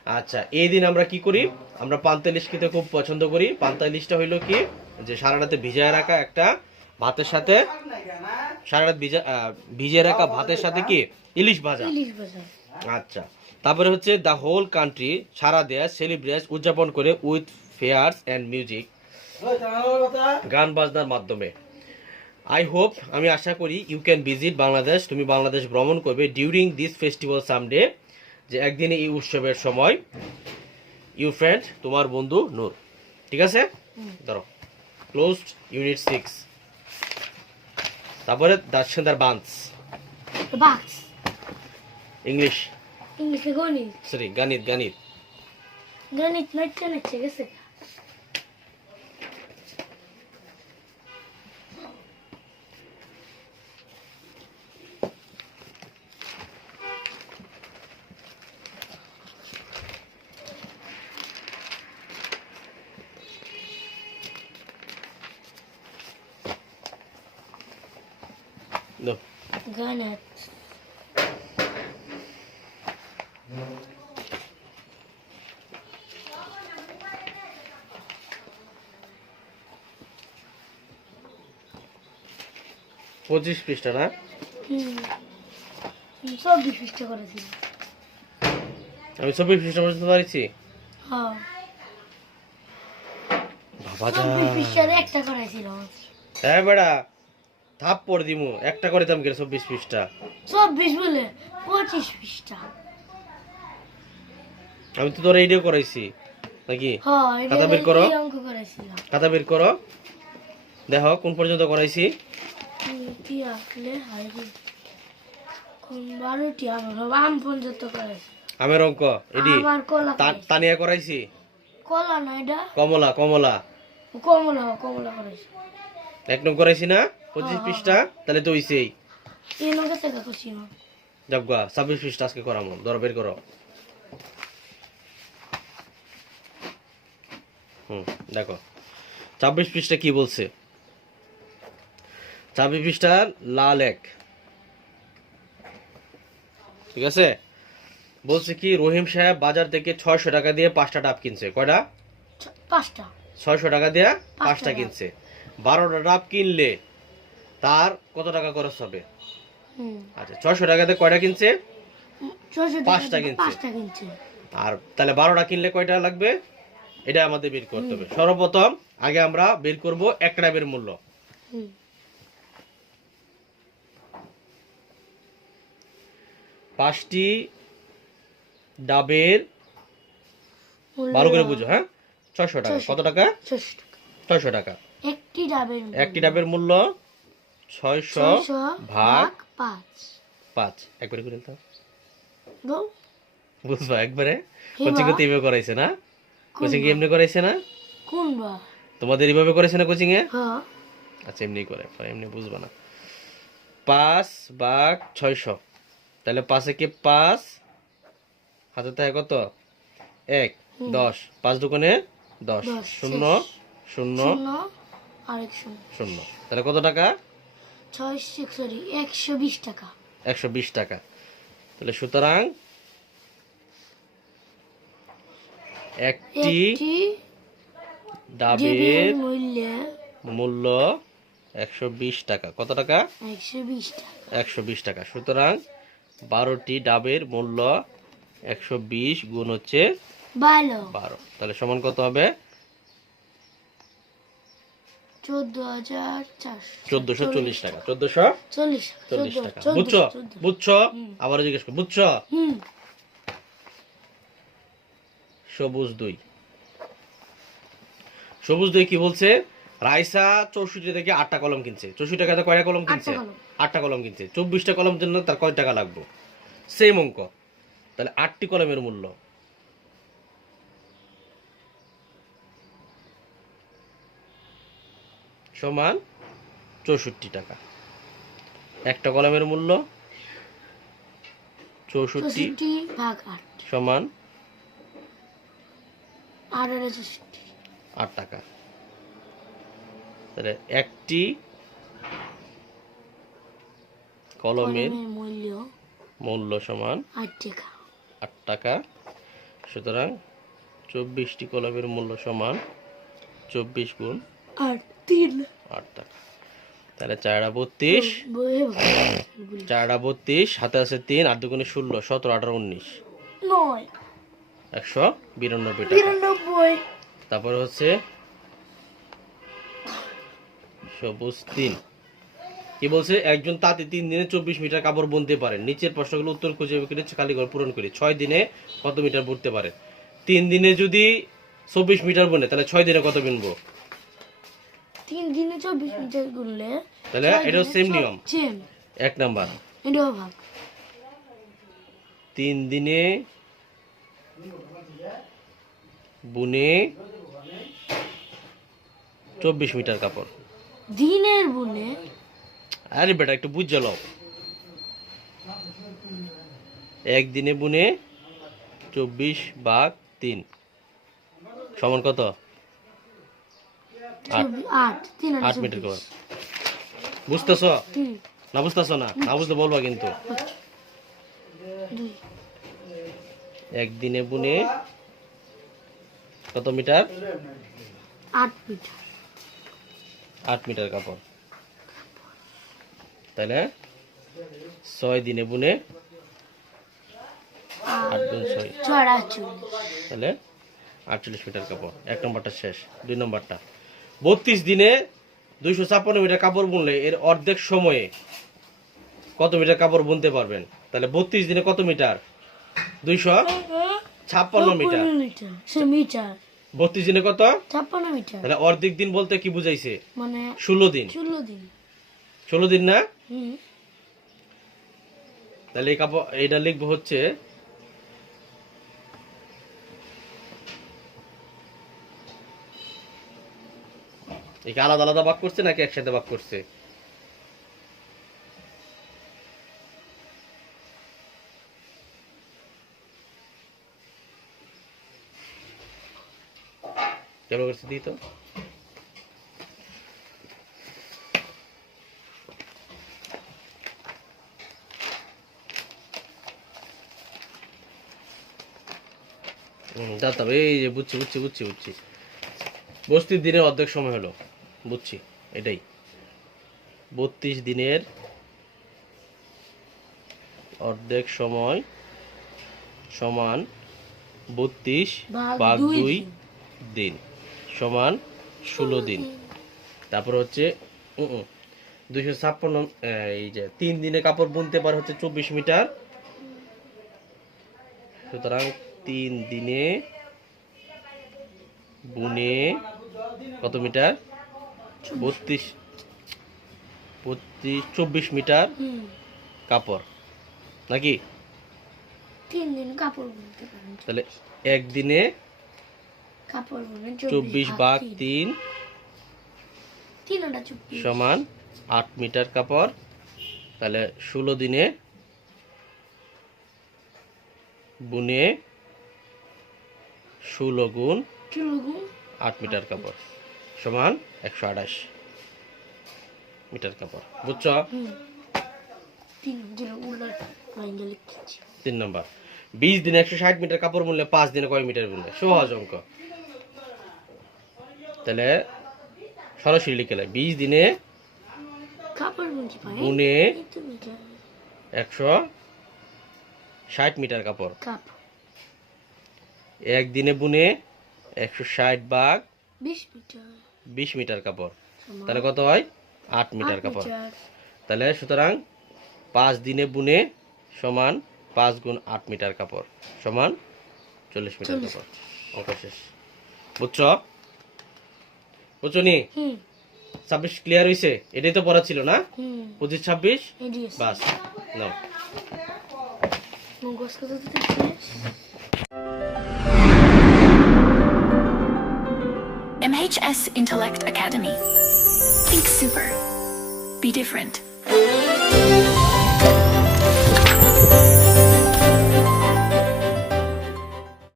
আচ্ছা, এই দিন আমরা কি করি? আমরা পান্তা ইলিশ খেতে খুব পছন্দ করি। পান্তা ইলিশটা হইলো কি? যে সারা রাতে ভিজায় রাখা একটা ভাতের সাথে, সারা রাত ভিজিয়ে রাখা ভাতের সাথে কি? ইলিশ ভাজা। ইলিশ ভাজা। আচ্ছা, তারপরে হচ্ছে দ্য হোল কান্ট্রি, সারা দেশ, সেলিব্রেট, উদযাপন করে উইথ ফেয়ার্স অ্যান্ড মিউজিক, ওই তাহলে কথা গান বাজনার মাধ্যমে। আই হোপ, আমি আশা করি, ইউ ক্যান ভিজিট বাংলাদেশ, তুমি বাংলাদেশ ভ্রমণ করবে ডিউরিং দিস ফেস্টিভ্যাল সামডে, যে একদিনে এই উৎসবের সময়। ইউ ফ্রেন্ড, তোমার বন্ধু নূর। ঠিক আছে? ধরো ক্লোজড ইউনিট 6। তারপরে দার্শনদার বান্স, বাক্স ইংলিশ, ইংলিশে গণিত সরি গণিত। গণিত নাচছে গেছে। No. গণিত পঁচিশ পৃষ্ঠা না? সব বিশিষ্ট করেছিল। আমি 24 পৃষ্ঠা পর্যন্ত পারিছি। হ্যাঁ, বাবা যা, 24 পৃষ্ঠার একটা করেছিল। হ্যাঁ বেড়া, থাপ পড়ে দিমু। একটা করে দাম গেলে 24 পৃষ্ঠা। 24 বলে 25 পৃষ্ঠা। আমি তো তোর এইটাও করাইছি নাকি? হ্যাঁ, খাতা বের করো। এই অঙ্ক করেছিলাম। খাতা বের করো, দেখো কোন পর্যন্ত করাইছি। কি আসলে হাইরি কোন 12টি আমার আম পর্যন্ত করেছি। আমের অঙ্ক এডি আমার কলা তানিয়া করাইছি। কলা না এটা কমলা কমলা কমলা করেছি। 1 নং করাইছি না? 25 পৃষ্ঠা, তাহলে তো হইছেই। 3 নম্বর থেকে করছি না। যাবগা 26 পৃষ্ঠা আজকে করামু। ধরো বের করো। দেখো 26 পৃষ্ঠা কি বলছে। 26 পৃষ্ঠা লাল এক। ঠিক আছে? বলছে কি, রহিম সাহেব বাজার থেকে 600 টাকা দিয়ে 5টা ডাব কিনছে। কয়টা? 5টা 600 টাকা দিয়ে পাঁচটা 5টা ডাব। কিনছে। 12টা ডাব কিনলে তার কত টাকা খরচ হবে? হুম আচ্ছা 600 টাকাতে কয়টা কিনছে? 600 পাঁচটা টাকা কিনছে। 5টা কিনছে। আর তাহলে 12টা কিনলে কয়টা লাগবে? এটা আমাদের বের করতে হবে। সর্বপ্রথম আগে আমরা বের করব একটা ডাবের মূল্য। হুম 5টি ডাবের মূল্য ভালো করে বুঝো, হ্যাঁ? 600 টাকা। 600 কত টাকা? 600 টাকা। 600 টাকা। একটি ডাবের একটি ডাবের মূল্য 600 ভাগ 5। একবারে করে দাও। গো বুঝবা একবারে? হে কোচিং বা। করতে এভাবে করাইছে না? কোচিং বা? এমনি করাইছে না? কোন বা? তোমাদের এইভাবে করাইছে না কোচিং এ? হ্যাঁ আচ্ছা এমনি করে, এমনি বুঝবা না। 5 ভাগ 600, তাহলে 5 এ 5, হাতে থাকে কত? 1, 10, 5 দুগুণে 10, 10, 0 0 শূন্য আরেক শূন্য 0, তাহলে কত টাকা? 120 টাকা। 120 টাকা। তাহলে সুতরাং একটি একটি ডাবের ডাবের মূল্য মূল্য 120 টাকা। কত টাকা? 120 টাকা। 120 টাকা। সুতরাং 12টি ডাবের মূল্য 120 গুণ হচ্ছে 12, তাহলে সমান কত হবে? 1440 টাকা। 1440 টাকা। বুঝছো? বুঝছো? আবার জিজ্ঞেস কর, বুঝছো? হুম সবুজ 2। সবুজ 2 কি বলছে? রাইসা 64 থেকে 8টা কলম কিনছে। 64 টাকাতে কয়টা কলম কিনছে? 8টা কলম কিনছে। 24টা কলম জন্য তার কয় টাকা লাগবে? সেম অঙ্ক। তাহলে 8টি কলমের মূল্য সমান 64 টাকা। একটা কলমের মূল্য 64 ভাগ 8 সমান 8 8 টাকা। তাহলে একটি কলমের মূল্য মূল্য সমান 8 টাকা। 8 টাকা। সুতরাং 24টি কলমের মূল্য সমান 24 গুণ 8 টাকা। তাহলে 4 32, 4 32, হাতে আছে 3, 8 দুগুণে 16, 17, 18, 19, 192 টাকা। তারপরে হচ্ছে সবুজ 3 কি বলছে? একজন তাঁতি 3 দিনে 24 মিটার কাপড় বুনতে পারেন। নিচের প্রশ্নগুলো উত্তর খুঁজে বের করে খালিঘর পূরণ করি। 6 দিনে কত মিটার বুনতে পারে? 3 দিনে যদি 24 মিটার বুনে তাহলে 6 দিনে কত বুনবো? 3 দিনে 24 মিটার গুনলে তাহলে এটাও সেম নিয়ম। সেম 1 নাম্বার, এটাও ভাগ 3 দিনে বুনে 24 মিটার কাপড়। দিনের বুনে আরে বেটা একটু বুঝে লও। একদিনে বুনে 24 ভাগ 3 সমান কত? 8 মিটার কাপড়। বুঝতেছো না? বুঝতেছো না? না বুঝতে বলবা কিন্তু। একদিনে বুনে কত মিটার? 8 মিটার 8 মিটার কাপড়। তাহলে 6 দিনে বুনে 8 গুণ 6, 48 তাহলে 48 মিটার কাপড়। 1 নম্বরটা শেষ। 2 নম্বরটা 32 দিনে 256 মিটার কাপড় বুনলে এর অর্ধেক সময়ে কত মিটার কাপড় বুনতে পারবেন? তাহলে 32 দিনে কত মিটার? 256 মিটার। মিটার 32 দিনে কত? 56 মিটার তাহলে অর্ধেক দিন বলতে কি বুঝাইছে? মানে 16 দিন। 16 দিন 16 দিন না? হুম তাহলে এই কাপড় এইটা লিখবো হচ্ছে একে আলাদা আলাদা ভাগ করছে নাকি একসাথে ভাগ করছে? কেমন করছে দিই তো? দাঁড়াতে হবে। এই যে বুঝছি বুঝছি বুঝছি বুঝছি। 32 দিনের অর্ধেক সময় হলো, বুঝছি এটাই। 32 দিনের অর্ধেক সময় সমান 32 ভাগ 2 দিন সমান 16 দিন। তারপর হচ্ছে 256, এই যে 3 দিনে কাপড় বুনতে পারে হচ্ছে 24 মিটার। সুতরাং 3 দিনে বুনে কত মিটার? 24 মিটার কাপড় নাকি? 3 দিন কাপড় বুনতে পারেন, তাহলে একদিনে কাপড় বুনেন 24 ভাগ 3 3 সমান 8 মিটার কাপড়। তাহলে 16 দিনে বুনে 16 গুণ 8 মিটার কাপড় সমান 128 মিটার কাপড়। বুঝছো? 3 নম্বর, 20 দিনে 160 মিটার কাপড় বুনলে 5 দিনে কয় মিটার বুনলে? সহজ অঙ্ক। তাহলে সরাসরি লিখে লাই, 20 দিনে কাপড় বুনতে পারে বুনে এত মিটার 160 মিটার কাপড়। কাপ একদিনে বুনে 160 ভাগ 20 মিটার 20 মিটার কাপড়, তাহলে কত হয়? 8 মিটার কাপড়। তাহলে সুতরাং 5 দিনে বুনে সমান 5 গুণ 8 মিটার কাপড় সমান 40 মিটার কাপড়। অঙ্ক শেষ। বুঝছো? বুঝছো নি? 26 ক্লিয়ার হইছে? এটাই তো পড়া ছিল না? 25 26 বাস নাও। MHS Intellect Academy. Think super. Be different.